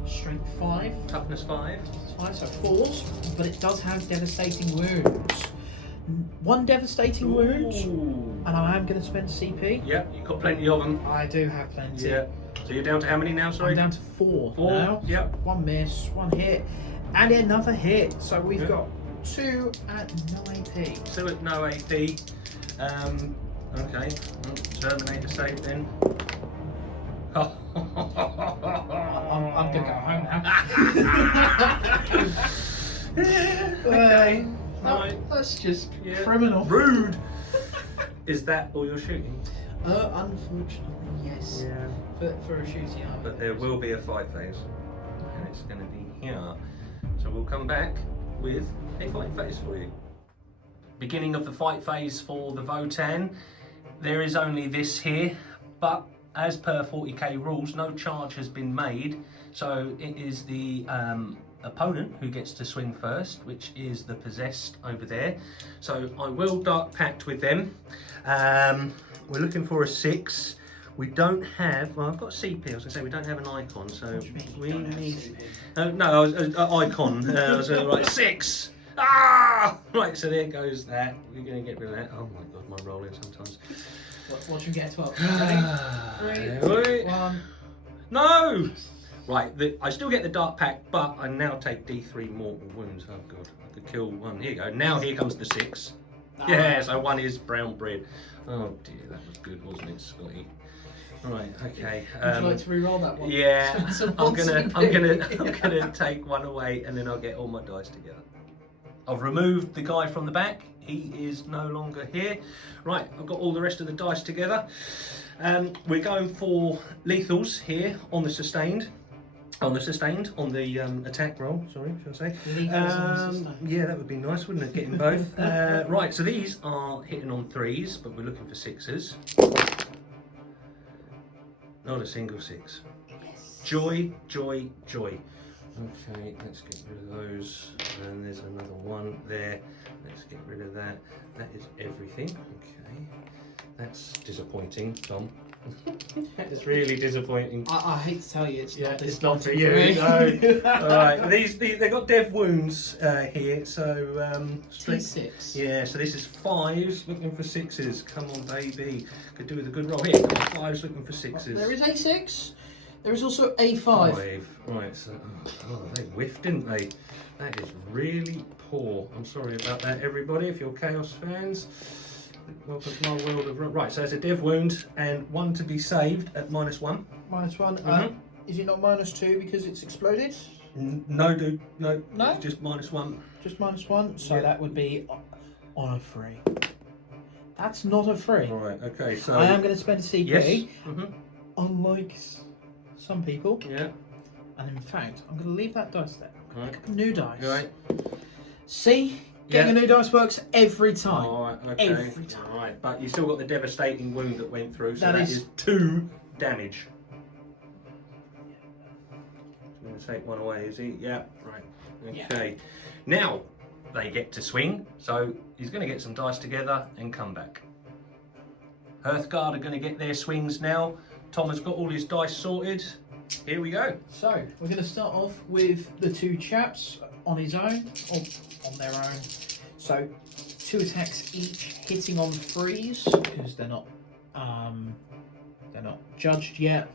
Strength 5. Toughness 5. 5, so 4s, but it does have devastating wounds. 1 devastating wound, and I am going to spend CP. Yep, you've got plenty of them. I do have plenty. Yeah. So you're down to how many now, sorry? I'm down to 4 4 now. Yep. 1 miss, 1 hit, and another hit. So we've Yeah. got 2 at no AP. Still at no AP. Okay. Well, Terminator save then. I'm going to go home now. Okay. Right. That's just Yeah. criminal. Rude. Is that all you're shooting? Unfortunately, yes. For a shooting arm. But there will be a fight phase, and it's going to be here. So we'll come back with a fight phase for you. Beginning of the fight phase for the Votann. There is only this here, but as per 40k rules, no charge has been made. So it is the opponent who gets to swing first, which is the possessed over there. So I will Dark Pact with them. We're looking for a 6. We don't have, well, I've got CP, I was going to say we don't have an icon, so What do you mean you we don't have need, CP? no, I was, icon, I was right, 6! Ah! Right, so there goes that, we're going to get rid of that. Oh my god, my rolling sometimes. What should we get at 12? Ready? 3, 1. No! Right, I still get the Dark Pact, but I now take D3 mortal wounds. Oh god, I could kill 1. Here you go, now here comes the 6. Yeah, so 1 is brown bread. Oh dear, that was good, wasn't it, Scotty? Right, okay. Would you like to re-roll that one? Yeah, So I'm once gonna CP. take 1 away, and then I'll get all my dice together. I've removed the guy from the back. He is no longer here. Right, I've got all the rest of the dice together. We're going for lethals here on the sustained. On the attack roll, sorry, should I say? Lethals on the sustained. Yeah, that would be nice, wouldn't it? Getting both. Right, so these are hitting on 3s, but we're looking for 6s. Not a single 6. Yes. Joy, joy, joy. Okay, let's get rid of those. And there's another 1 there. Let's get rid of that. That is everything. Okay. That's disappointing, Tom. That is really disappointing. I hate to tell you, it's not It's not for disappointing you. me. No. Alright, these they got dev wounds here, so T6. Yeah, so this is 5s looking for 6s. Come on, baby. Could do with a good roll here. 5s looking for 6s. There is A6. There is also A5. 5. Right, so they whiffed, didn't they? That is really poor. I'm sorry about that, everybody. If you're Chaos fans, welcome to my world of right. So it's a dev wound and 1 to be saved at -1. -1. Is it not -2 because it's exploded? No, dude, no, No? it's just -1. Just -1. So Yeah. that would be on a 3. That's not a 3. All right, okay, so I am going to spend a CP. yes, Unlike some people. yeah, And in fact, I'm going to leave that dice there. I'm going right, to pick up a new dice. right. See? Getting Yeah. a new dice works every time. All right, okay, Every time. all right, but you still got the devastating wound that went through, so That that is- is 2 damage. I'm going to take 1 away, is he? Yeah, right. Yeah. Okay. Now they get to swing, so he's going to get some dice together and come back. Hearthguard are going to get their swings now. Tom has got all his dice sorted. Here we go. So, we're going to start off with the 2 chaps on his own, or on their own. So, 2 attacks each, hitting on 3s, because they're not judged yet.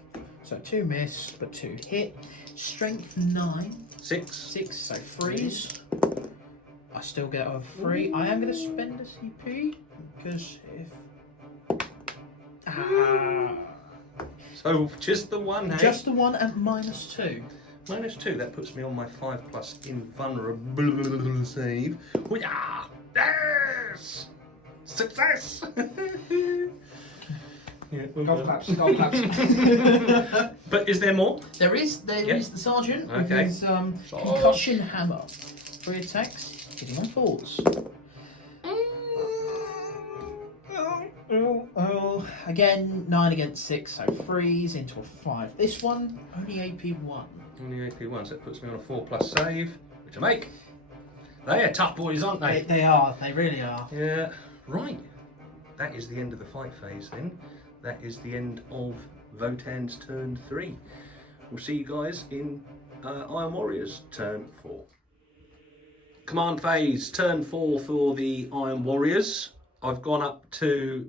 So 2 miss, but 2 hit. Strength 9, 6. 6, so 3s. I still get a 3. I am going to spend a CP, because if... So just the 1, hey? Just the 1 at -2. -2, that puts me on my 5+ invulnerable save. Hoo-yah! Yes! Success! Yeah, well Golf done. claps, golf claps. But is there more? There is Yeah. the sergeant with Okay. his concussion hammer. 3 attacks, hitting on 4s. Oh, again, 9 against 6, so 3s into a 5. This one, only AP1. Only AP1, so it puts me on a 4+ save, which I make. They are tough boys, aren't they? They are, they really are. Yeah, right. That is the end of the fight phase then. That is the end of Votann's turn 3. We'll see you guys in Iron Warriors turn 4. Command phase, turn 4 for the Iron Warriors. I've gone up to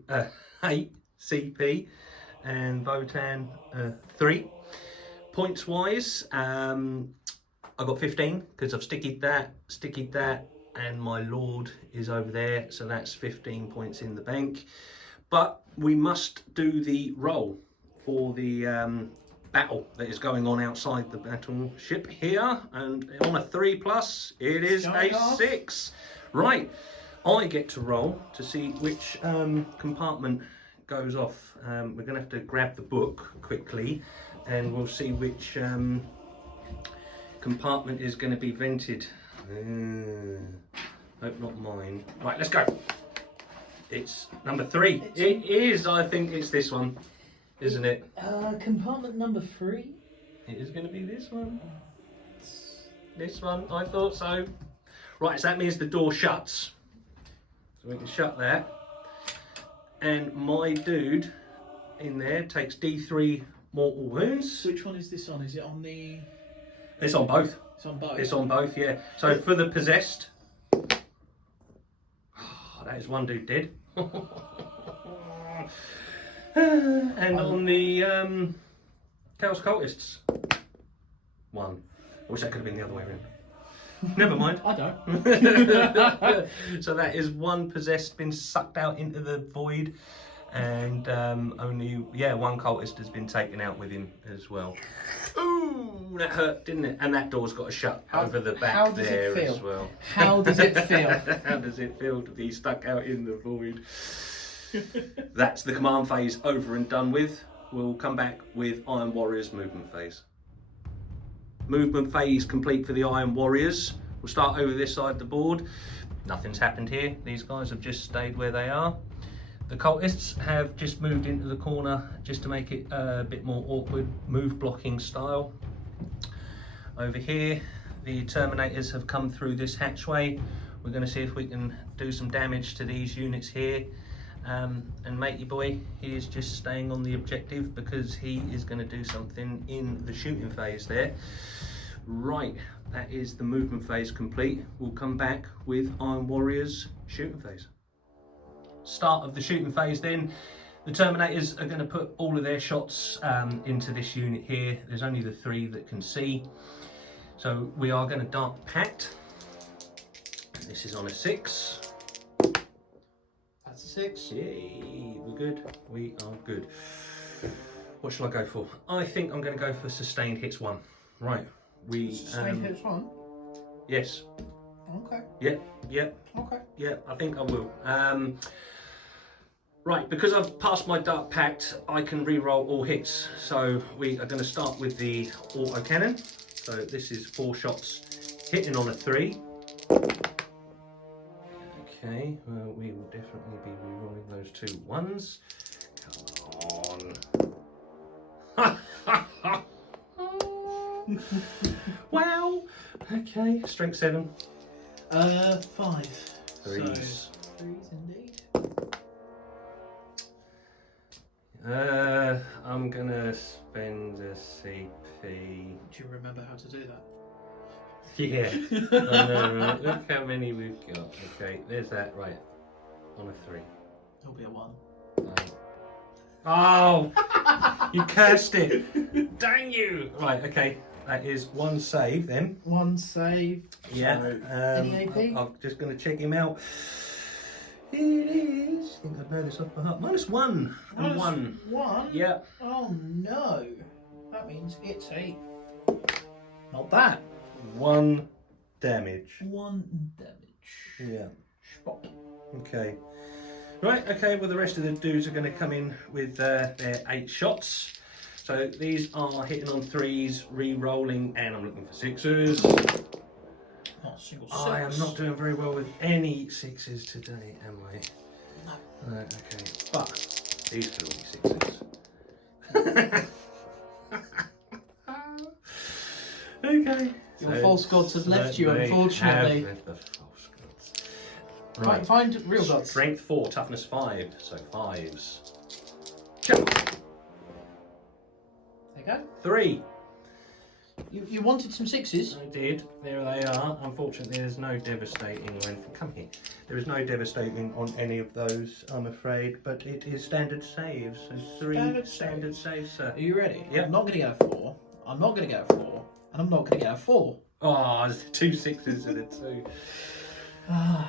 8 CP and Votann 3. Points wise, I got 15 because I've stickied that, and my Lord is over there, so that's 15 points in the bank. But we must do the roll for the battle that is going on outside the battleship here, and on a 3+, it is a 6. Right, I get to roll to see which compartment goes off. We're going to have to grab the book quickly, and we'll see which compartment is going to be vented. Hope not mine. Right, let's go. It's number 3. It is. I think it's this one, isn't it? Compartment number 3? It is going to be this one. This one, I thought so. Right, so that means the door shuts. So we can shut that. And my dude in there takes D3 mortal wounds. Which one is this on? Is it on the... It's on both. It's on both? It's on both, yeah. So for the possessed... Oh, that is one dude dead. And on the Chaos Cultists, 1. I wish that could have been the other way around. Never mind. I don't. So that is 1 possessed been sucked out into the void, and only 1 cultist has been taken out with him as well. Ooh, that hurt, didn't it? And that door's got to shut over the back there as well. How does it feel? How does it feel to be stuck out in the void? That's the command phase over and done with. We'll come back with Iron Warriors movement phase. Movement phase complete for the Iron Warriors. We'll start over this side of the board. Nothing's happened here. These guys have just stayed where they are. The cultists have just moved into the corner just to make it a bit more awkward, move blocking style. Over here, the Terminators have come through this hatchway. We're going to see if we can do some damage to these units here. And matey boy, he is just staying on the objective because he is going to do something in the shooting phase there. Right, that is the movement phase complete. We'll come back with Iron Warriors shooting phase. Start of the shooting phase then. The Terminators are going to put all of their shots into this unit here. There's only the 3 that can see. So we are going to Dark Pact. This is on a 6. That's a 6. Yay, we're good. We are good. What shall I go for? I think I'm going to go for sustained hits 1. Right. Sustained hits 1? Yes. Okay. Yep. Okay. Yeah, I think I will. Right, because I've passed my Dark Pact, I can re-roll all hits. So we are going to start with the autocannon. So this is 4 shots hitting on a 3. Okay, well, we will definitely be re-rolling those 2 1s. Come on. Wow. Okay, strength 7. 5. 3s. So, 3s indeed. I'm gonna spend a CP. Do you remember how to do that? Yeah. I know, right? Look how many we've got. Okay, there's that. Right. On a 3. It'll be a 1. Oh! You cursed it! Dang you! Right, okay. That is 1 save then. 1 save. Yeah. So, any AP? I'm just going to check him out. It is. I think I know this off by heart. -1 and 1. 1? Yeah. Oh no. That means it's a. Not that. 1 damage. 1 damage. Yeah. Spot. Okay. Right, okay, well the rest of the dudes are going to come in with their 8 shots. So these are hitting on 3s, re-rolling, and I'm looking for 6s. Not a single 6. I am not doing very well with any 6s today, am I? No. Right, okay. But these could all be 6s. Okay. Your false gods have left you, unfortunately. Have left the false gods. Right. Find real gods. Strength 4, toughness 5. So 5s. Jump. There you go. 3. You wanted some 6s? I did. There they are. Unfortunately, there's no devastating when come here. There is no devastating on any of those, I'm afraid. But it is standard saves. So 3 standard saves, sir. Are you ready? Yep. I'm not going to get a 4. I'm not going to get a 4. And I'm not going to get a 4. Oh, there's 2 6s and a 2. I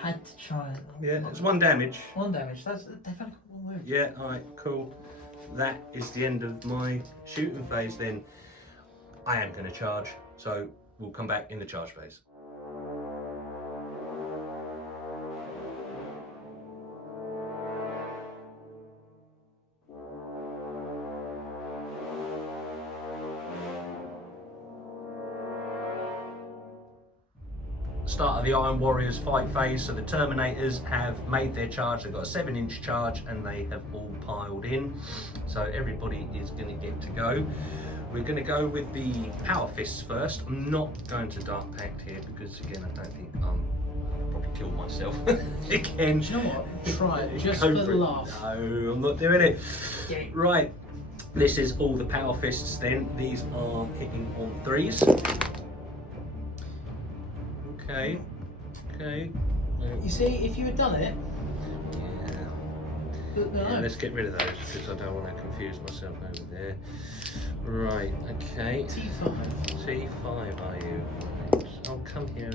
had to try it. Yeah, it's 1 damage. 1 damage. They've had one wound. Yeah, alright, cool. That is the end of my shooting phase then. I am going to charge, so we'll come back in the charge phase. Start of the Iron Warriors fight phase, so the Terminators have made their charge. They've got a 7-inch charge and they have all piled in, so everybody is going to get to go. We're going to go with the Power Fists first. I'm not going to Dark Pact here because again I don't think I'll probably kill myself again. Do you know what? Try it just for the laugh. No, I'm not doing it. Yeah. Right, this is all the Power Fists then. These are hitting on 3s. Okay, okay. You see, if you had done it... Yeah, let's get rid of those because I don't want to confuse myself over there. Right, okay. T5. T5 are you? Right. I'll come here.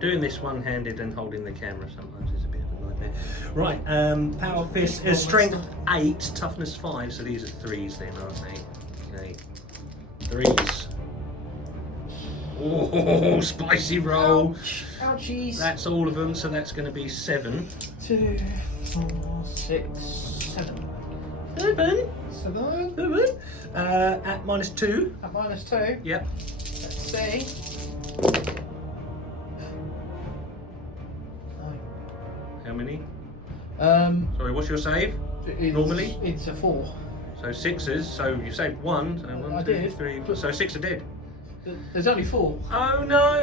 Doing this one-handed and holding the camera sometimes is a bit of a nightmare. Right, Power Fist is strength 8, toughness 5, so these are 3s then, aren't they? Okay. 3s. Oh, spicy roll. Ouch. Ouchies. That's all of them, so that's going to be 7. 2, 4, 6, 7. 7. 7. 7. At -2. At -2. Yep. Let's see. How many? Sorry, what's your save? Normally? It's a 4. So 6s, so you saved 1. So 1, I 2, did. 3, so 6 are dead. There's only 4. Oh no!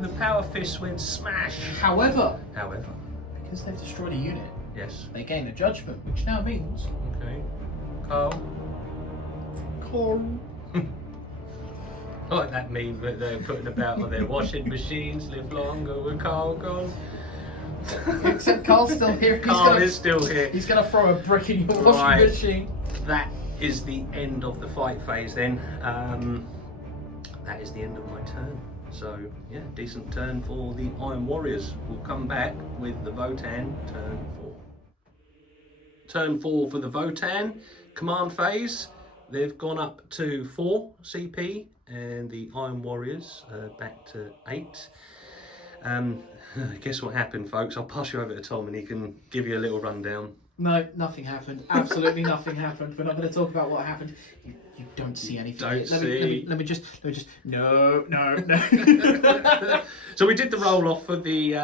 The Power Fist went smash. However, Because they've destroyed a unit, yes. they gain a judgment, which now means... Okay. Carl. I like that meme that they're putting about on their washing machines, live longer with Carl gone. Except Carl's still here. Carl is still here. He's going to throw a brick in your washing machine. That is the end of the fight phase then. That is the end of my turn. So yeah, decent turn for the Iron Warriors. We'll come back with the Votann turn 4. Turn 4 for the Votann command phase. They've gone up to 4 CP and the Iron Warriors back to 8. Guess what happened, folks? I'll pass you over to Tom and he can give you a little rundown. No, nothing happened. Absolutely nothing happened. We're not going to talk about what happened. You don't see anything. Let me just. No. So we did the roll off for the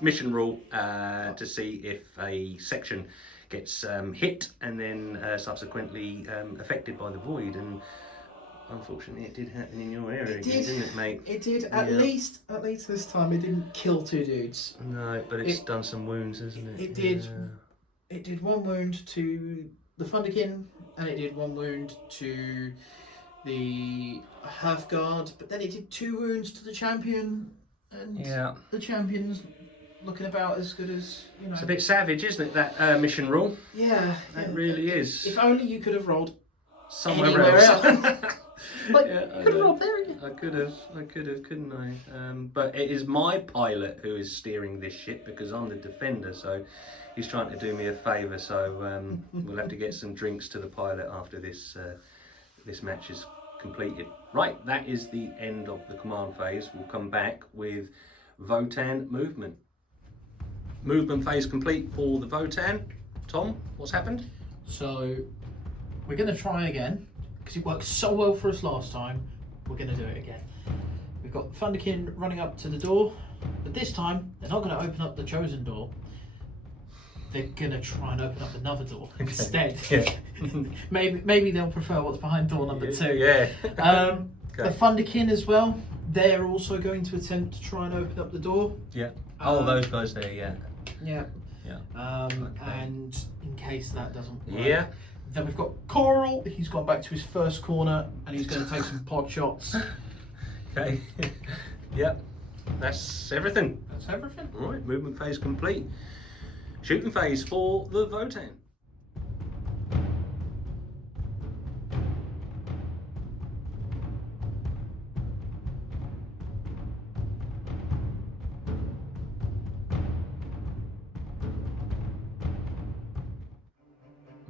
mission rule to see if a section gets hit and then subsequently affected by the void, and unfortunately it did happen in your area again, didn't it, mate? It did. At least this time it didn't kill 2 dudes. No, but it's done some wounds, hasn't it? It did. It did 1 wound to the Thunderkin, and it did 1 wound to the half guard, but then it did 2 wounds to the champion, and the champion's looking about as good as, you know. It's a bit savage, isn't it, that mission rule? Yeah. It really is. If only you could have rolled somewhere anywhere else. Like, Yeah, you could have rolled there again. I could have, couldn't I? But it is my pilot who is steering this ship because I'm the defender, so he's trying to do me a favour. So we'll have to get some drinks to the pilot after this this match is completed. Right, that is the end of the command phase. We'll come back with Votann movement. Movement phase complete for the Votann. Tom, what's happened? So we're going to try again because it worked so well for us last time. We're going to do it again. We've got Thunderkin running up to the door, but this time they're not going to open up the chosen door. they're gonna try and open up another door instead. Yeah. maybe they'll prefer what's behind door number 2. Yeah. The Thunderkin as well. They're also going to attempt to try and open up the door. Yeah. Oh, those guys there. Yeah. Yeah. Yeah. And in case that doesn't work. Yeah. Then we've got Coral. He's gone back to his first corner and he's going to take some pod shots. Okay. Yep. That's everything. That's everything. All right. Movement phase complete. Shooting phase for the Votann.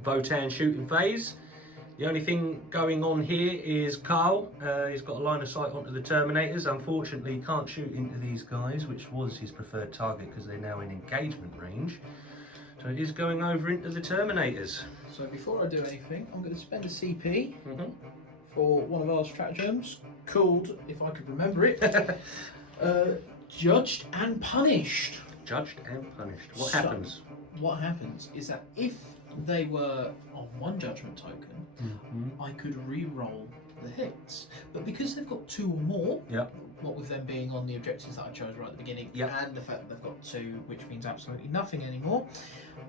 Votann shooting phase. The only thing going on here is Carl. He's got a line of sight onto the Terminators. Unfortunately, he can't shoot into these guys, which was his preferred target because they're now in engagement range. So it is going over into the Terminators. So before I do anything, I'm going to spend a CP for one of our stratagems called, if I could remember it, Judged and Punished. Judged and Punished. What So, happens? What happens is that if they were on 1 judgment token, I could re-roll the hits. But because they've got 2 or more, what with them being on the objectives that I chose right at the beginning, and the fact that they've got 2, which means absolutely nothing anymore,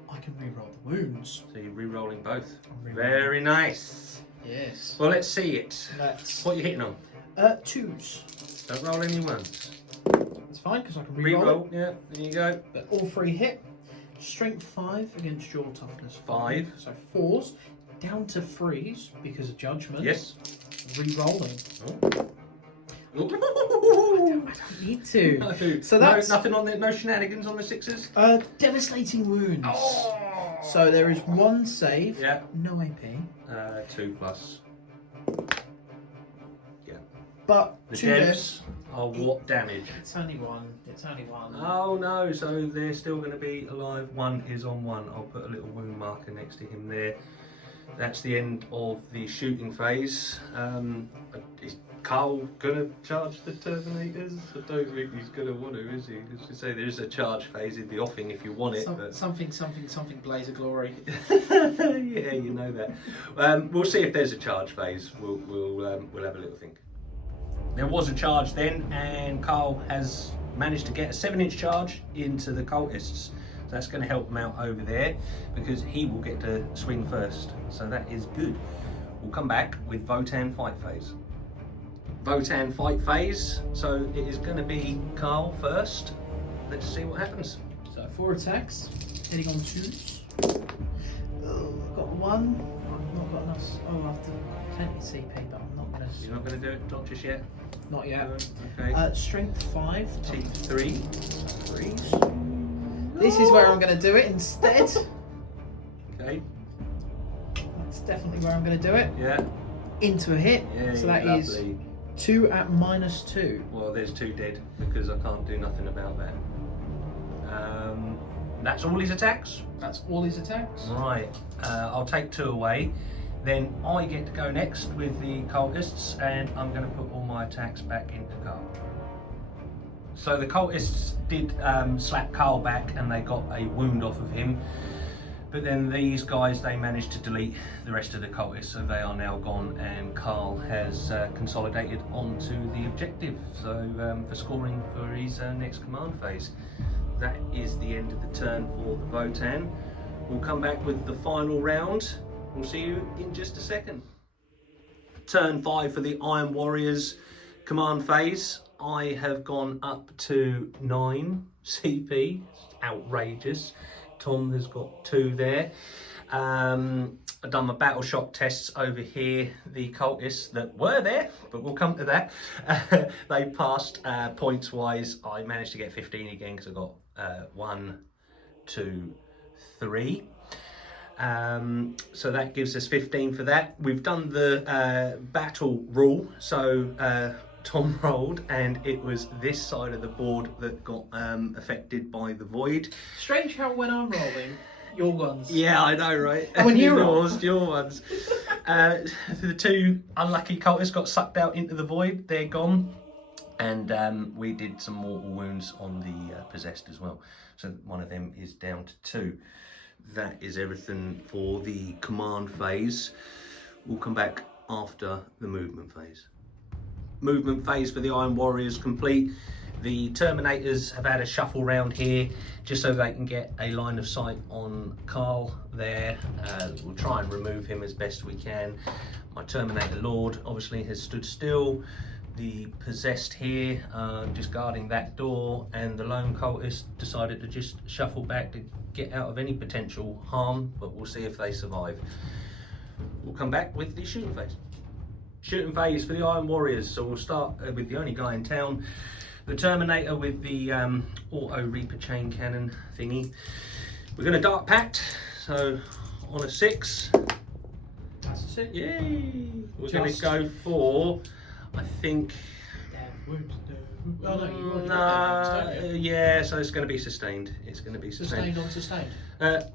I can re-roll the wounds. So you're re-rolling both. Re-rolling. Very nice. Yes. Well, let's see it. That's What are you hitting on? 2s. Don't roll any ones. That's fine because I can re-roll. Re-roll. Yeah, there you go. But all 3 hit. Strength 5 against your toughness 5. 5. So 4s. Down to 3s because of judgment. Yes. Re-rolling. Oh. I don't need to. No. So that's nothing on the, no shenanigans on the 6s. Devastating wounds. Oh. So there is 1 save. Yeah. No AP. 2 plus. Yeah. But The 2 devs deaths. are what damage? It's only 1. It's only 1. Oh no, so they're still going to be alive. 1 is on 1. I'll put a little wound marker next to him there. That's the end of the shooting phase. Is Carl going to charge the Terminators? I don't think he's going to want to, is he? As you say, there is a charge phase in the offing if you want it. But... Something, blaze of glory. Yeah, you know that. We'll see if there's a charge phase. We'll have a little think. There was a charge then, and Carl has managed to get a 7-inch charge into the cultists. So that's going to help him out over there because he will get to swing first. So that is good. We'll come back with Votann fight phase. Votann fight phase. So it is going to be Carl first. Let's see what happens. So 4 attacks, hitting on 2s. I've got 1. I've not got enough. Oh, I have to plenty CP, but I'm not going to. You're not going to do it, not just yet? Not yet. Okay. Strength 5. T3. 3s. This is where I'm going to do it instead. Okay. That's definitely where I'm going to do it. Yeah. Into a hit. Yeah. So that lovely. is 2 at -2. Well, there's 2 dead because I can't do nothing about that. That's all his attacks? That's all his attacks. Right. I'll take 2 away. Then I get to go next with the cultists, and I'm going to put all my attacks back into Carl. So the cultists did slap Carl back and they got a wound off of him. But then these guys, they managed to delete the rest of the cultists, so they are now gone, and Carl has consolidated onto the objective. So for scoring for his next command phase. That is the end of the turn for the Votann. We'll come back with the final round. We'll see you in just a second. Turn 5 for the Iron Warriors command phase. I have gone up to 9 CP. Outrageous. Tom has got 2 there. I've done my battle shock tests over here. The cultists that were there, but we'll come to that, they passed points wise. I managed to get 15 again because I got 1, 2, 3. So that gives us 15 for that. We've done the battle rule. So Tom rolled, and it was this side of the board that got affected by the void. Strange how when I'm rolling, your ones. Yeah, I know, right? And when you roll. your ones. The 2 unlucky cultists got sucked out into the void. They're gone. And we did some mortal wounds on the possessed as well. So one of them is down to 2. that is everything for the command phase. We'll come back after the movement phase. Movement phase for the Iron Warriors complete. The Terminators have had a shuffle round here just so they can get a line of sight on Carl there. We'll try and remove him as best we can. My Terminator Lord obviously has stood still. The Possessed here just guarding that door, and the Lone Cultist decided to just shuffle back to get out of any potential harm, but we'll see if they survive. We'll come back with the shooting phase. Shooting phase for the Iron Warriors. So we'll start with the only guy in town, the Terminator with the auto Reaper chain cannon thingy. We're going to Dark Pact, so on a 6. That's a 6. Yay! We're going to go for, I think... yeah, so it's going to be sustained. It's going to be sustained. Sustained on sustained.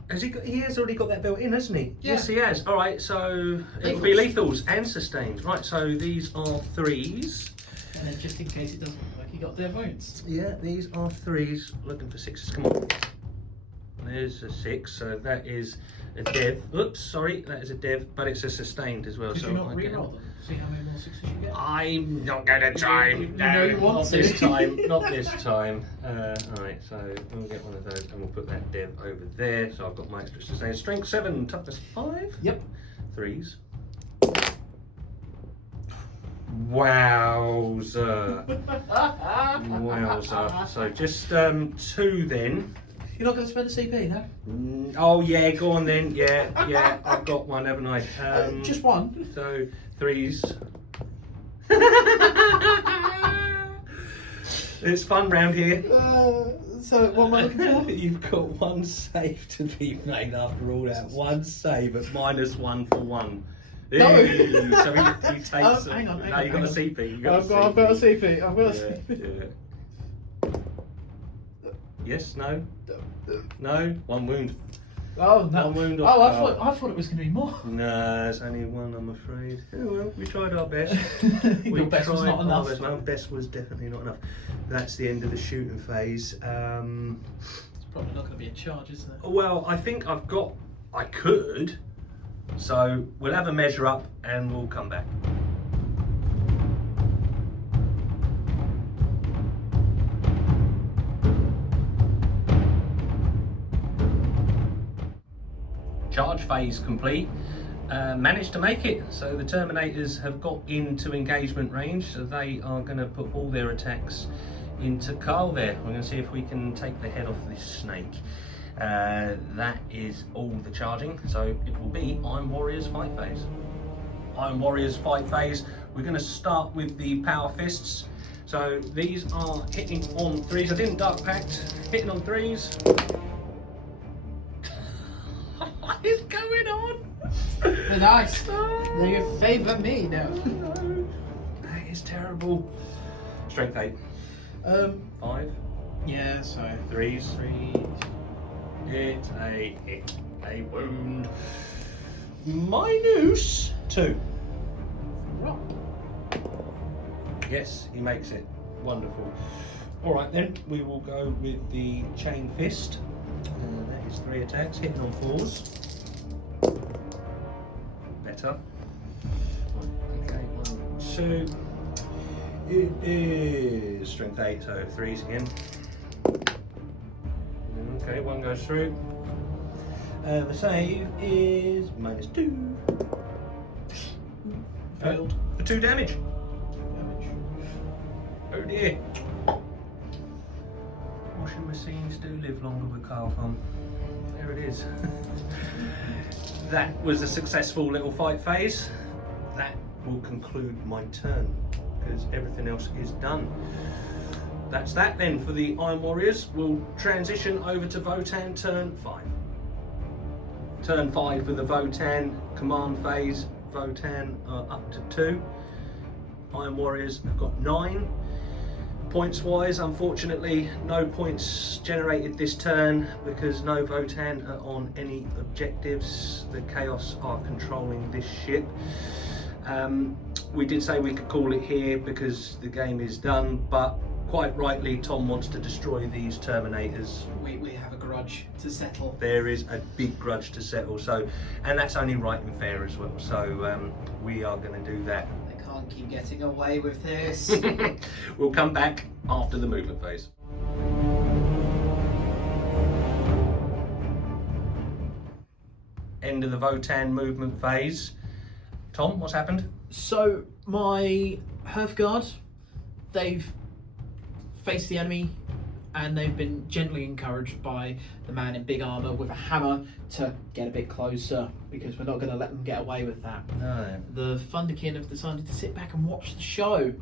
Has he got, he has already got that built in, hasn't he? Yeah. Yes, he has. All right, so it'll be lethals and sustained. Right, so these are 3s. And then just in case it doesn't work, you got their votes. Yeah, these are 3s. Looking for 6s. Come on. There's a 6, so that is a dev. Oops, sorry, that is a dev, but it's a sustained as well. Could so you not I reroll them? See how many more 6s you get? I'm not going to try. You know you want not to. this time. Not this time. Alright, so we'll get one of those and we'll put that dev over there. So I've got my extra sustain. Strength 7, toughness 5. Yep. 3s. Wowza. Wowza. So just 2 then. You're not going to spend a CP, no? Oh yeah, go on then. Yeah, I've got one, haven't I? Just one. So 3s. It's fun round here. So what am I looking for? You've got 1 save to be made after all that. 1 save at -1 for 1. No. Ew, so he takes. Hang on, No, you got a CP. I've got a CP. I've got a CP. Yeah. Yes. No. No. 1 wound. Oh no! 1 wound Oh, off I Carl. thought it was going to be more. No, it's only 1, I'm afraid. Oh well, we tried our best. Your best was not enough. My best was definitely not enough. That's the end of the shooting phase. It's probably not going to be a charge, is there? Well, I think I could. So we'll have a measure up and we'll come back. Charge phase complete. Managed to make it. So the Terminators have got into engagement range, so they are going to put all their attacks into Carl there. We're going to see if we can take the head off this snake. That is all the charging, so it will be Iron Warriors fight phase. Iron Warriors fight phase. We're going to start with the power fists. So these are hitting on 3s. I didn't Dark Pact. Hitting on 3s. What is going on? They're nice. They favour me now. No, that is terrible. Strength 8. 5. Yeah, so 3s. 3. Hit, a wound. -2. Rock. Yes, he makes it. Wonderful. All right then, we will go with the chain fist. That is 3 attacks, hitting on 4s. Better. Okay, 1, 2. It is strength 8, so 3s again. Okay, 1 goes through. The save is -2. Failed. For 2 damage. Oh dear. Washing machines do live longer with Carl on. There it is. That was a successful little fight phase. That will conclude my turn because everything else is done. That's that then for the Iron Warriors. We'll transition over to Votann turn 5. Turn 5 for the Votann command phase. Votann are up to 2. Iron Warriors have got 9. Points wise, unfortunately, no points generated this turn because no Votann are on any objectives. The Chaos are controlling this ship. We did say we could call it here because the game is done, but quite rightly, Tom wants to destroy these Terminators. We have a grudge grudge to settle. There is a big grudge to settle. So, and that's only right and fair as well. So we are going to do that. They can't keep getting away with this. We'll come back after the movement phase. End of the Votann movement phase. Tom, what's happened? So my Hearthguard, they've faced the enemy and they've been gently encouraged by the man in big armour with a hammer to get a bit closer, because we're not going to let them get away with that. No. The Thunderkin have decided to sit back and watch the show,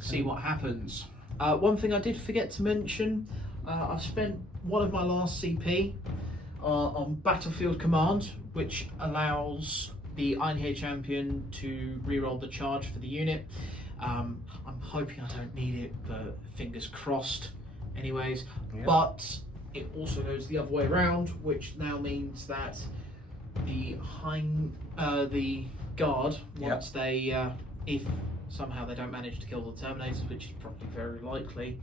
see what happens. One thing I did forget to mention, I've spent one of my last CP on Battlefield Command, which allows the Iron Hair champion to reroll the charge for the unit. I'm hoping I don't need it, but fingers crossed anyways. Yeah. But it also goes the other way around, which now means that the guard, once they if somehow they don't manage to kill the Terminators, which is probably very likely,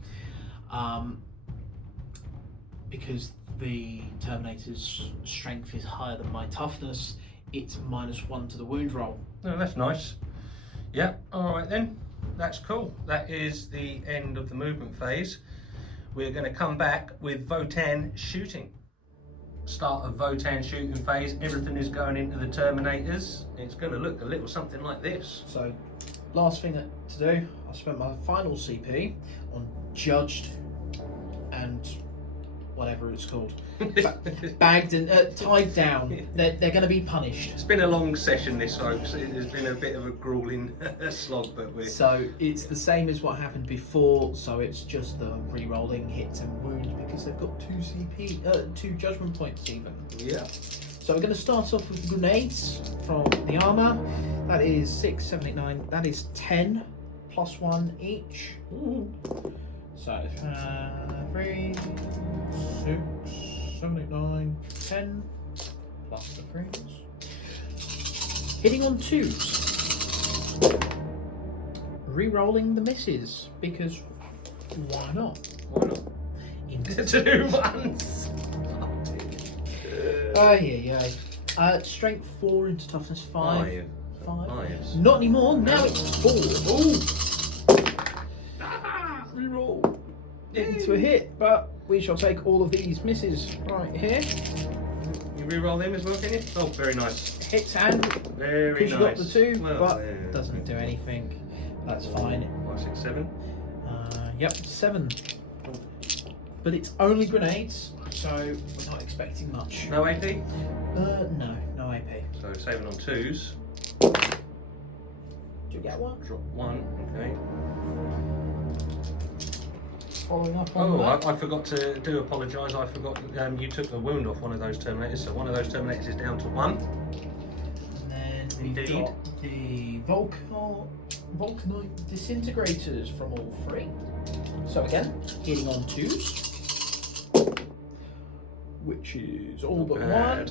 because the Terminator's strength is higher than my toughness, it's -1 to the wound roll. Oh, that's nice. Yeah, all right then. That's cool. That is the end of the movement phase. We're going to come back with Votann shooting. Start of Votann shooting phase. Everything is going into the Terminators. It's going to look a little something like this. So, last thing to do, I spent my final CP on judged and whatever it's called, bagged and tied down. They're going to be punished. It's been a long session, this, folks. It has been a bit of a grueling slog, but we're... So it's the same as what happened before. So it's just the re-rolling hits and wounds, because they've got 2 judgment points even. Yeah. So we're going to start off with the grenades from the armour. That is 6, 7, 8, 9. That is 10 plus 1 each. Ooh. So 3, 6, 7, 8, 9, 10 plus the 3s. Hitting on 2s. Re-rolling the misses, because why not? Why not? Into 2 ones. Oh yeah. Strength 4 into toughness 5. 5. Not anymore. Now it's 4. Ooh. Reroll. Into a hit, but we shall take all of these misses right here. You re-roll them as well, can you? Oh, very nice. Hits and Very because nice. you got the 2, Well, but yeah. doesn't do anything. That's fine. 5, 6, 7. Yep, 7. But it's only grenades, so we're not expecting much. No AP? No AP. So 7 on 2s. Do you get one? Drop 1. Okay. Following up on Oh, that. I forgot to apologise. I forgot you took a wound off one of those Terminators, so one of those Terminators is down to 1. And then we've Indeed. got the Vulcanite disintegrators from all 3. So again, hitting on 2s, which is all but Bad.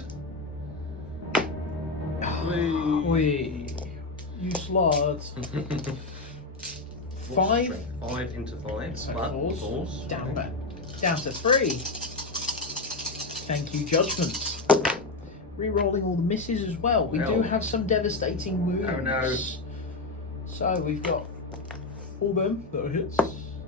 1. Wee, you sluts. 5. 5 into 5. So but 4s. Down Okay. back. Down to 3. Thank you, Judgment. Re-rolling all the misses as well. We do have some devastating wounds. Oh no. So we've got 4 boom that hits.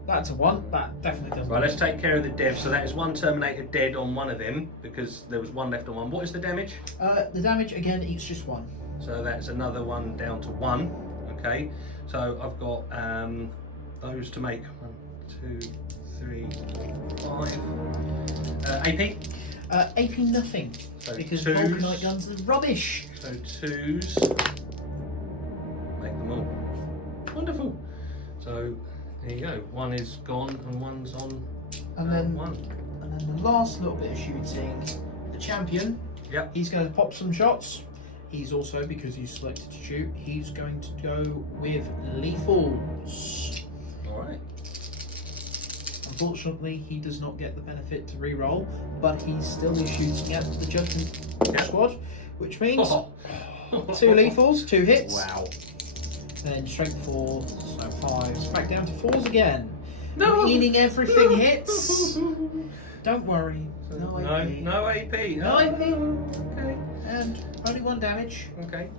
That's a 1. That definitely doesn't. Right, let's take care of the dev. So that is 1 Terminator dead on one of them, because there was 1 left on 1. What is the damage? The damage again, it's just 1. So that's another 1 down to 1. Okay. So I've got those to make 1, 2, 3, 5. AP? AP nothing. So Because 2s. Vulcanite guns are rubbish. So 2s. Make them all. Wonderful. So there you go. 1 is gone and 1's on And then 1. And then the last little bit of shooting, the champion. Yep. He's going to pop some shots. He's also, because he's selected to shoot, he's going to go with lethals. Alright. Unfortunately, he does not get the benefit to re-roll, but he still is shooting at the Judgment Squad, which means 2 lethals, 2 hits. Wow. Then strength 4, so 5s, back down to 4s again. No. Meaning everything hits. Don't worry. No AP. No AP. No AP. Okay. And only 1 damage. Okay.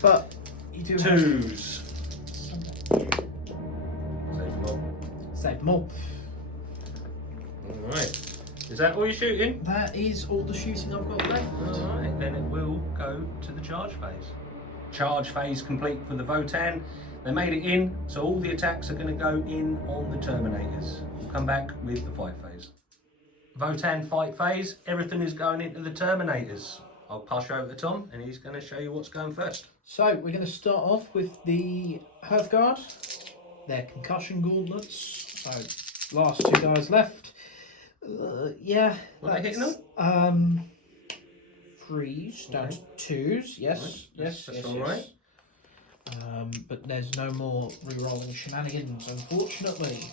But you do have Twos. save them all. Alright. Is that all you're shooting? That is all the shooting I've got left. Alright, then it will go to the charge phase. Charge phase complete for the Votann. They made it in, so all the attacks are going to go in on the Terminators. We'll come back with the fight phase. Votann fight phase, everything is going into the Terminators. I'll pass you over to Tom and he's going to show you what's going first. So we're going to start off with the Hearthguard, their concussion gauntlets. So last 2 guys left. Yeah. What are they hitting them? 3s down to 2s. Yes, Right. yes, That's yes, all yes. right. But there's no more re-rolling shenanigans, unfortunately.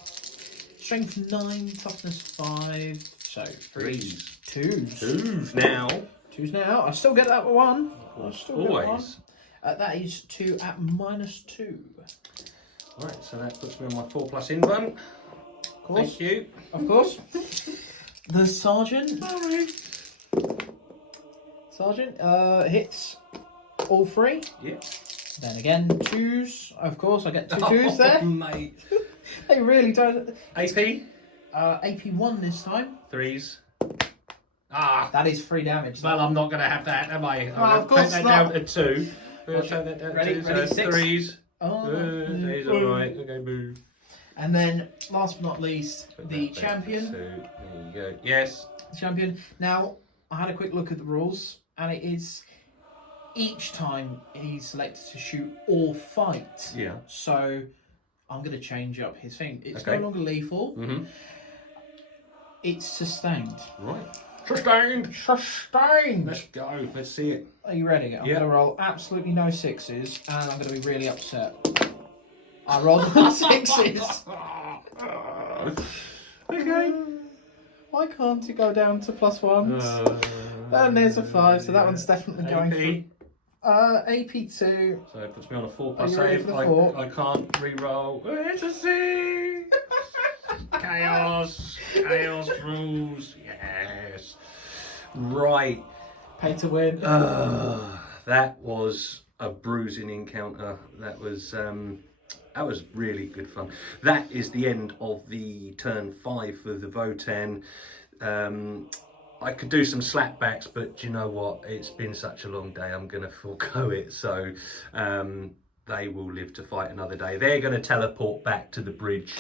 Strength 9, toughness 5, so 3s. 2s. Twos now. 2s now. I still get that 1. I still get that 1. Always. That is 2 at -2. Right, so that puts me on my 4+ in one. Of course. Thank you. Of course. The Sergeant. Sergeant hits all 3. Yep. Then again, 2s. Of course, I get 2 2s there. Mate. They really don't. AP? AP 1 this time. 3s. Ah. That is 3 damage. Well, I'm not going to have that, am I? Well, I'm of going course to take that not. down to 2. We'll Okay. take that down Ready? to 2. Ready? So 6. 3s. Oh, He's alright. Okay, boo. And then, last but not least, Put the that back. champion. So, there you go. Yes. Champion. Now, I had a quick look at the rules, and it is each time he's selected to shoot or fight. Yeah. So, I'm going to change up his thing. It's Okay. no longer lethal. Mm-hmm. It's sustained. Right. Sustained. Sustained! Let's go. Let's see it. Are you ready? I'm Yeah. going to roll absolutely no 6s, and I'm going to be really upset. I rolled all 6s. Okay. Why can't it go down to +1s? And there's a 5, so that one's definitely going for AP2. So it puts me on a 4+ Are you ready save. for the 4? I can't re-roll. It's a C. Chaos. Chaos rules. Yes. Right. Pay to win. That was a bruising encounter. That was really good fun. That is the end of the turn 5 for the Votann. I could do some slapbacks, but you know what? It's been such a long day. I'm going to forego it. So they will live to fight another day. They're going to teleport back to the bridge.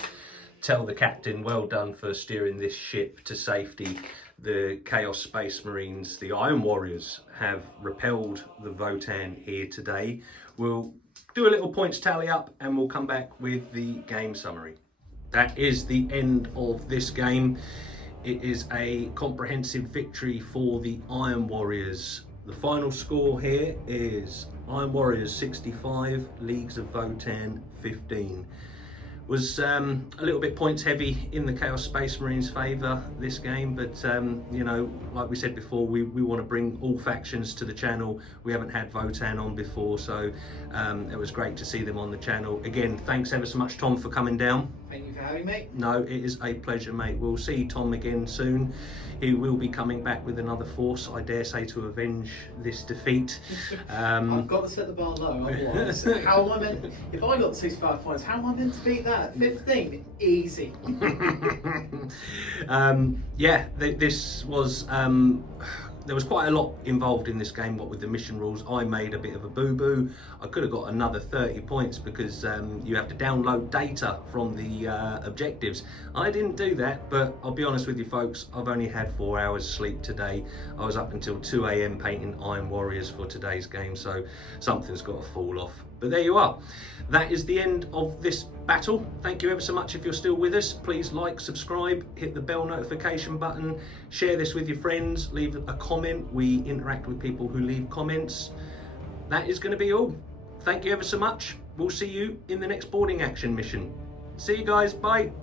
Tell the captain, well done for steering this ship to safety. The Chaos Space Marines, the Iron Warriors, have repelled the Votann here today. We'll do a little points tally up and we'll come back with the game summary. That is the end of this game. It is a comprehensive victory for the Iron Warriors. The final score here is Iron Warriors 65, Leagues of Votann 15. Was a little bit points heavy in the Chaos Space Marines' favour this game, but you know, like we said before, we want to bring all factions to the channel. We haven't had Votann on before, so it was great to see them on the channel. Again, thanks ever so much, Tom, for coming down. Thank you for having me. No, it is a pleasure, mate. We'll see Tom again soon. He will be coming back with another force, I dare say, to avenge this defeat. I've got to set the bar low, otherwise. How am I meant... If I got 65 points, how am I meant to beat that? 15? Easy. Yeah, this was... there was quite a lot involved in this game, what with the mission rules. I made a bit of a boo-boo. I could have got another 30 points because you have to download data from the objectives. I didn't do that, but I'll be honest with you folks, I've only had 4 hours sleep today. I was up until 2 AM painting Iron Warriors for today's game, so something's got to fall off. But there you are. That is the end of this battle. Thank you ever so much if you're still with us. Please like, subscribe, hit the bell notification button, share this with your friends, leave a comment. We interact with people who leave comments. That is going to be all. Thank you ever so much. We'll see you in the next boarding action mission. See you guys. Bye.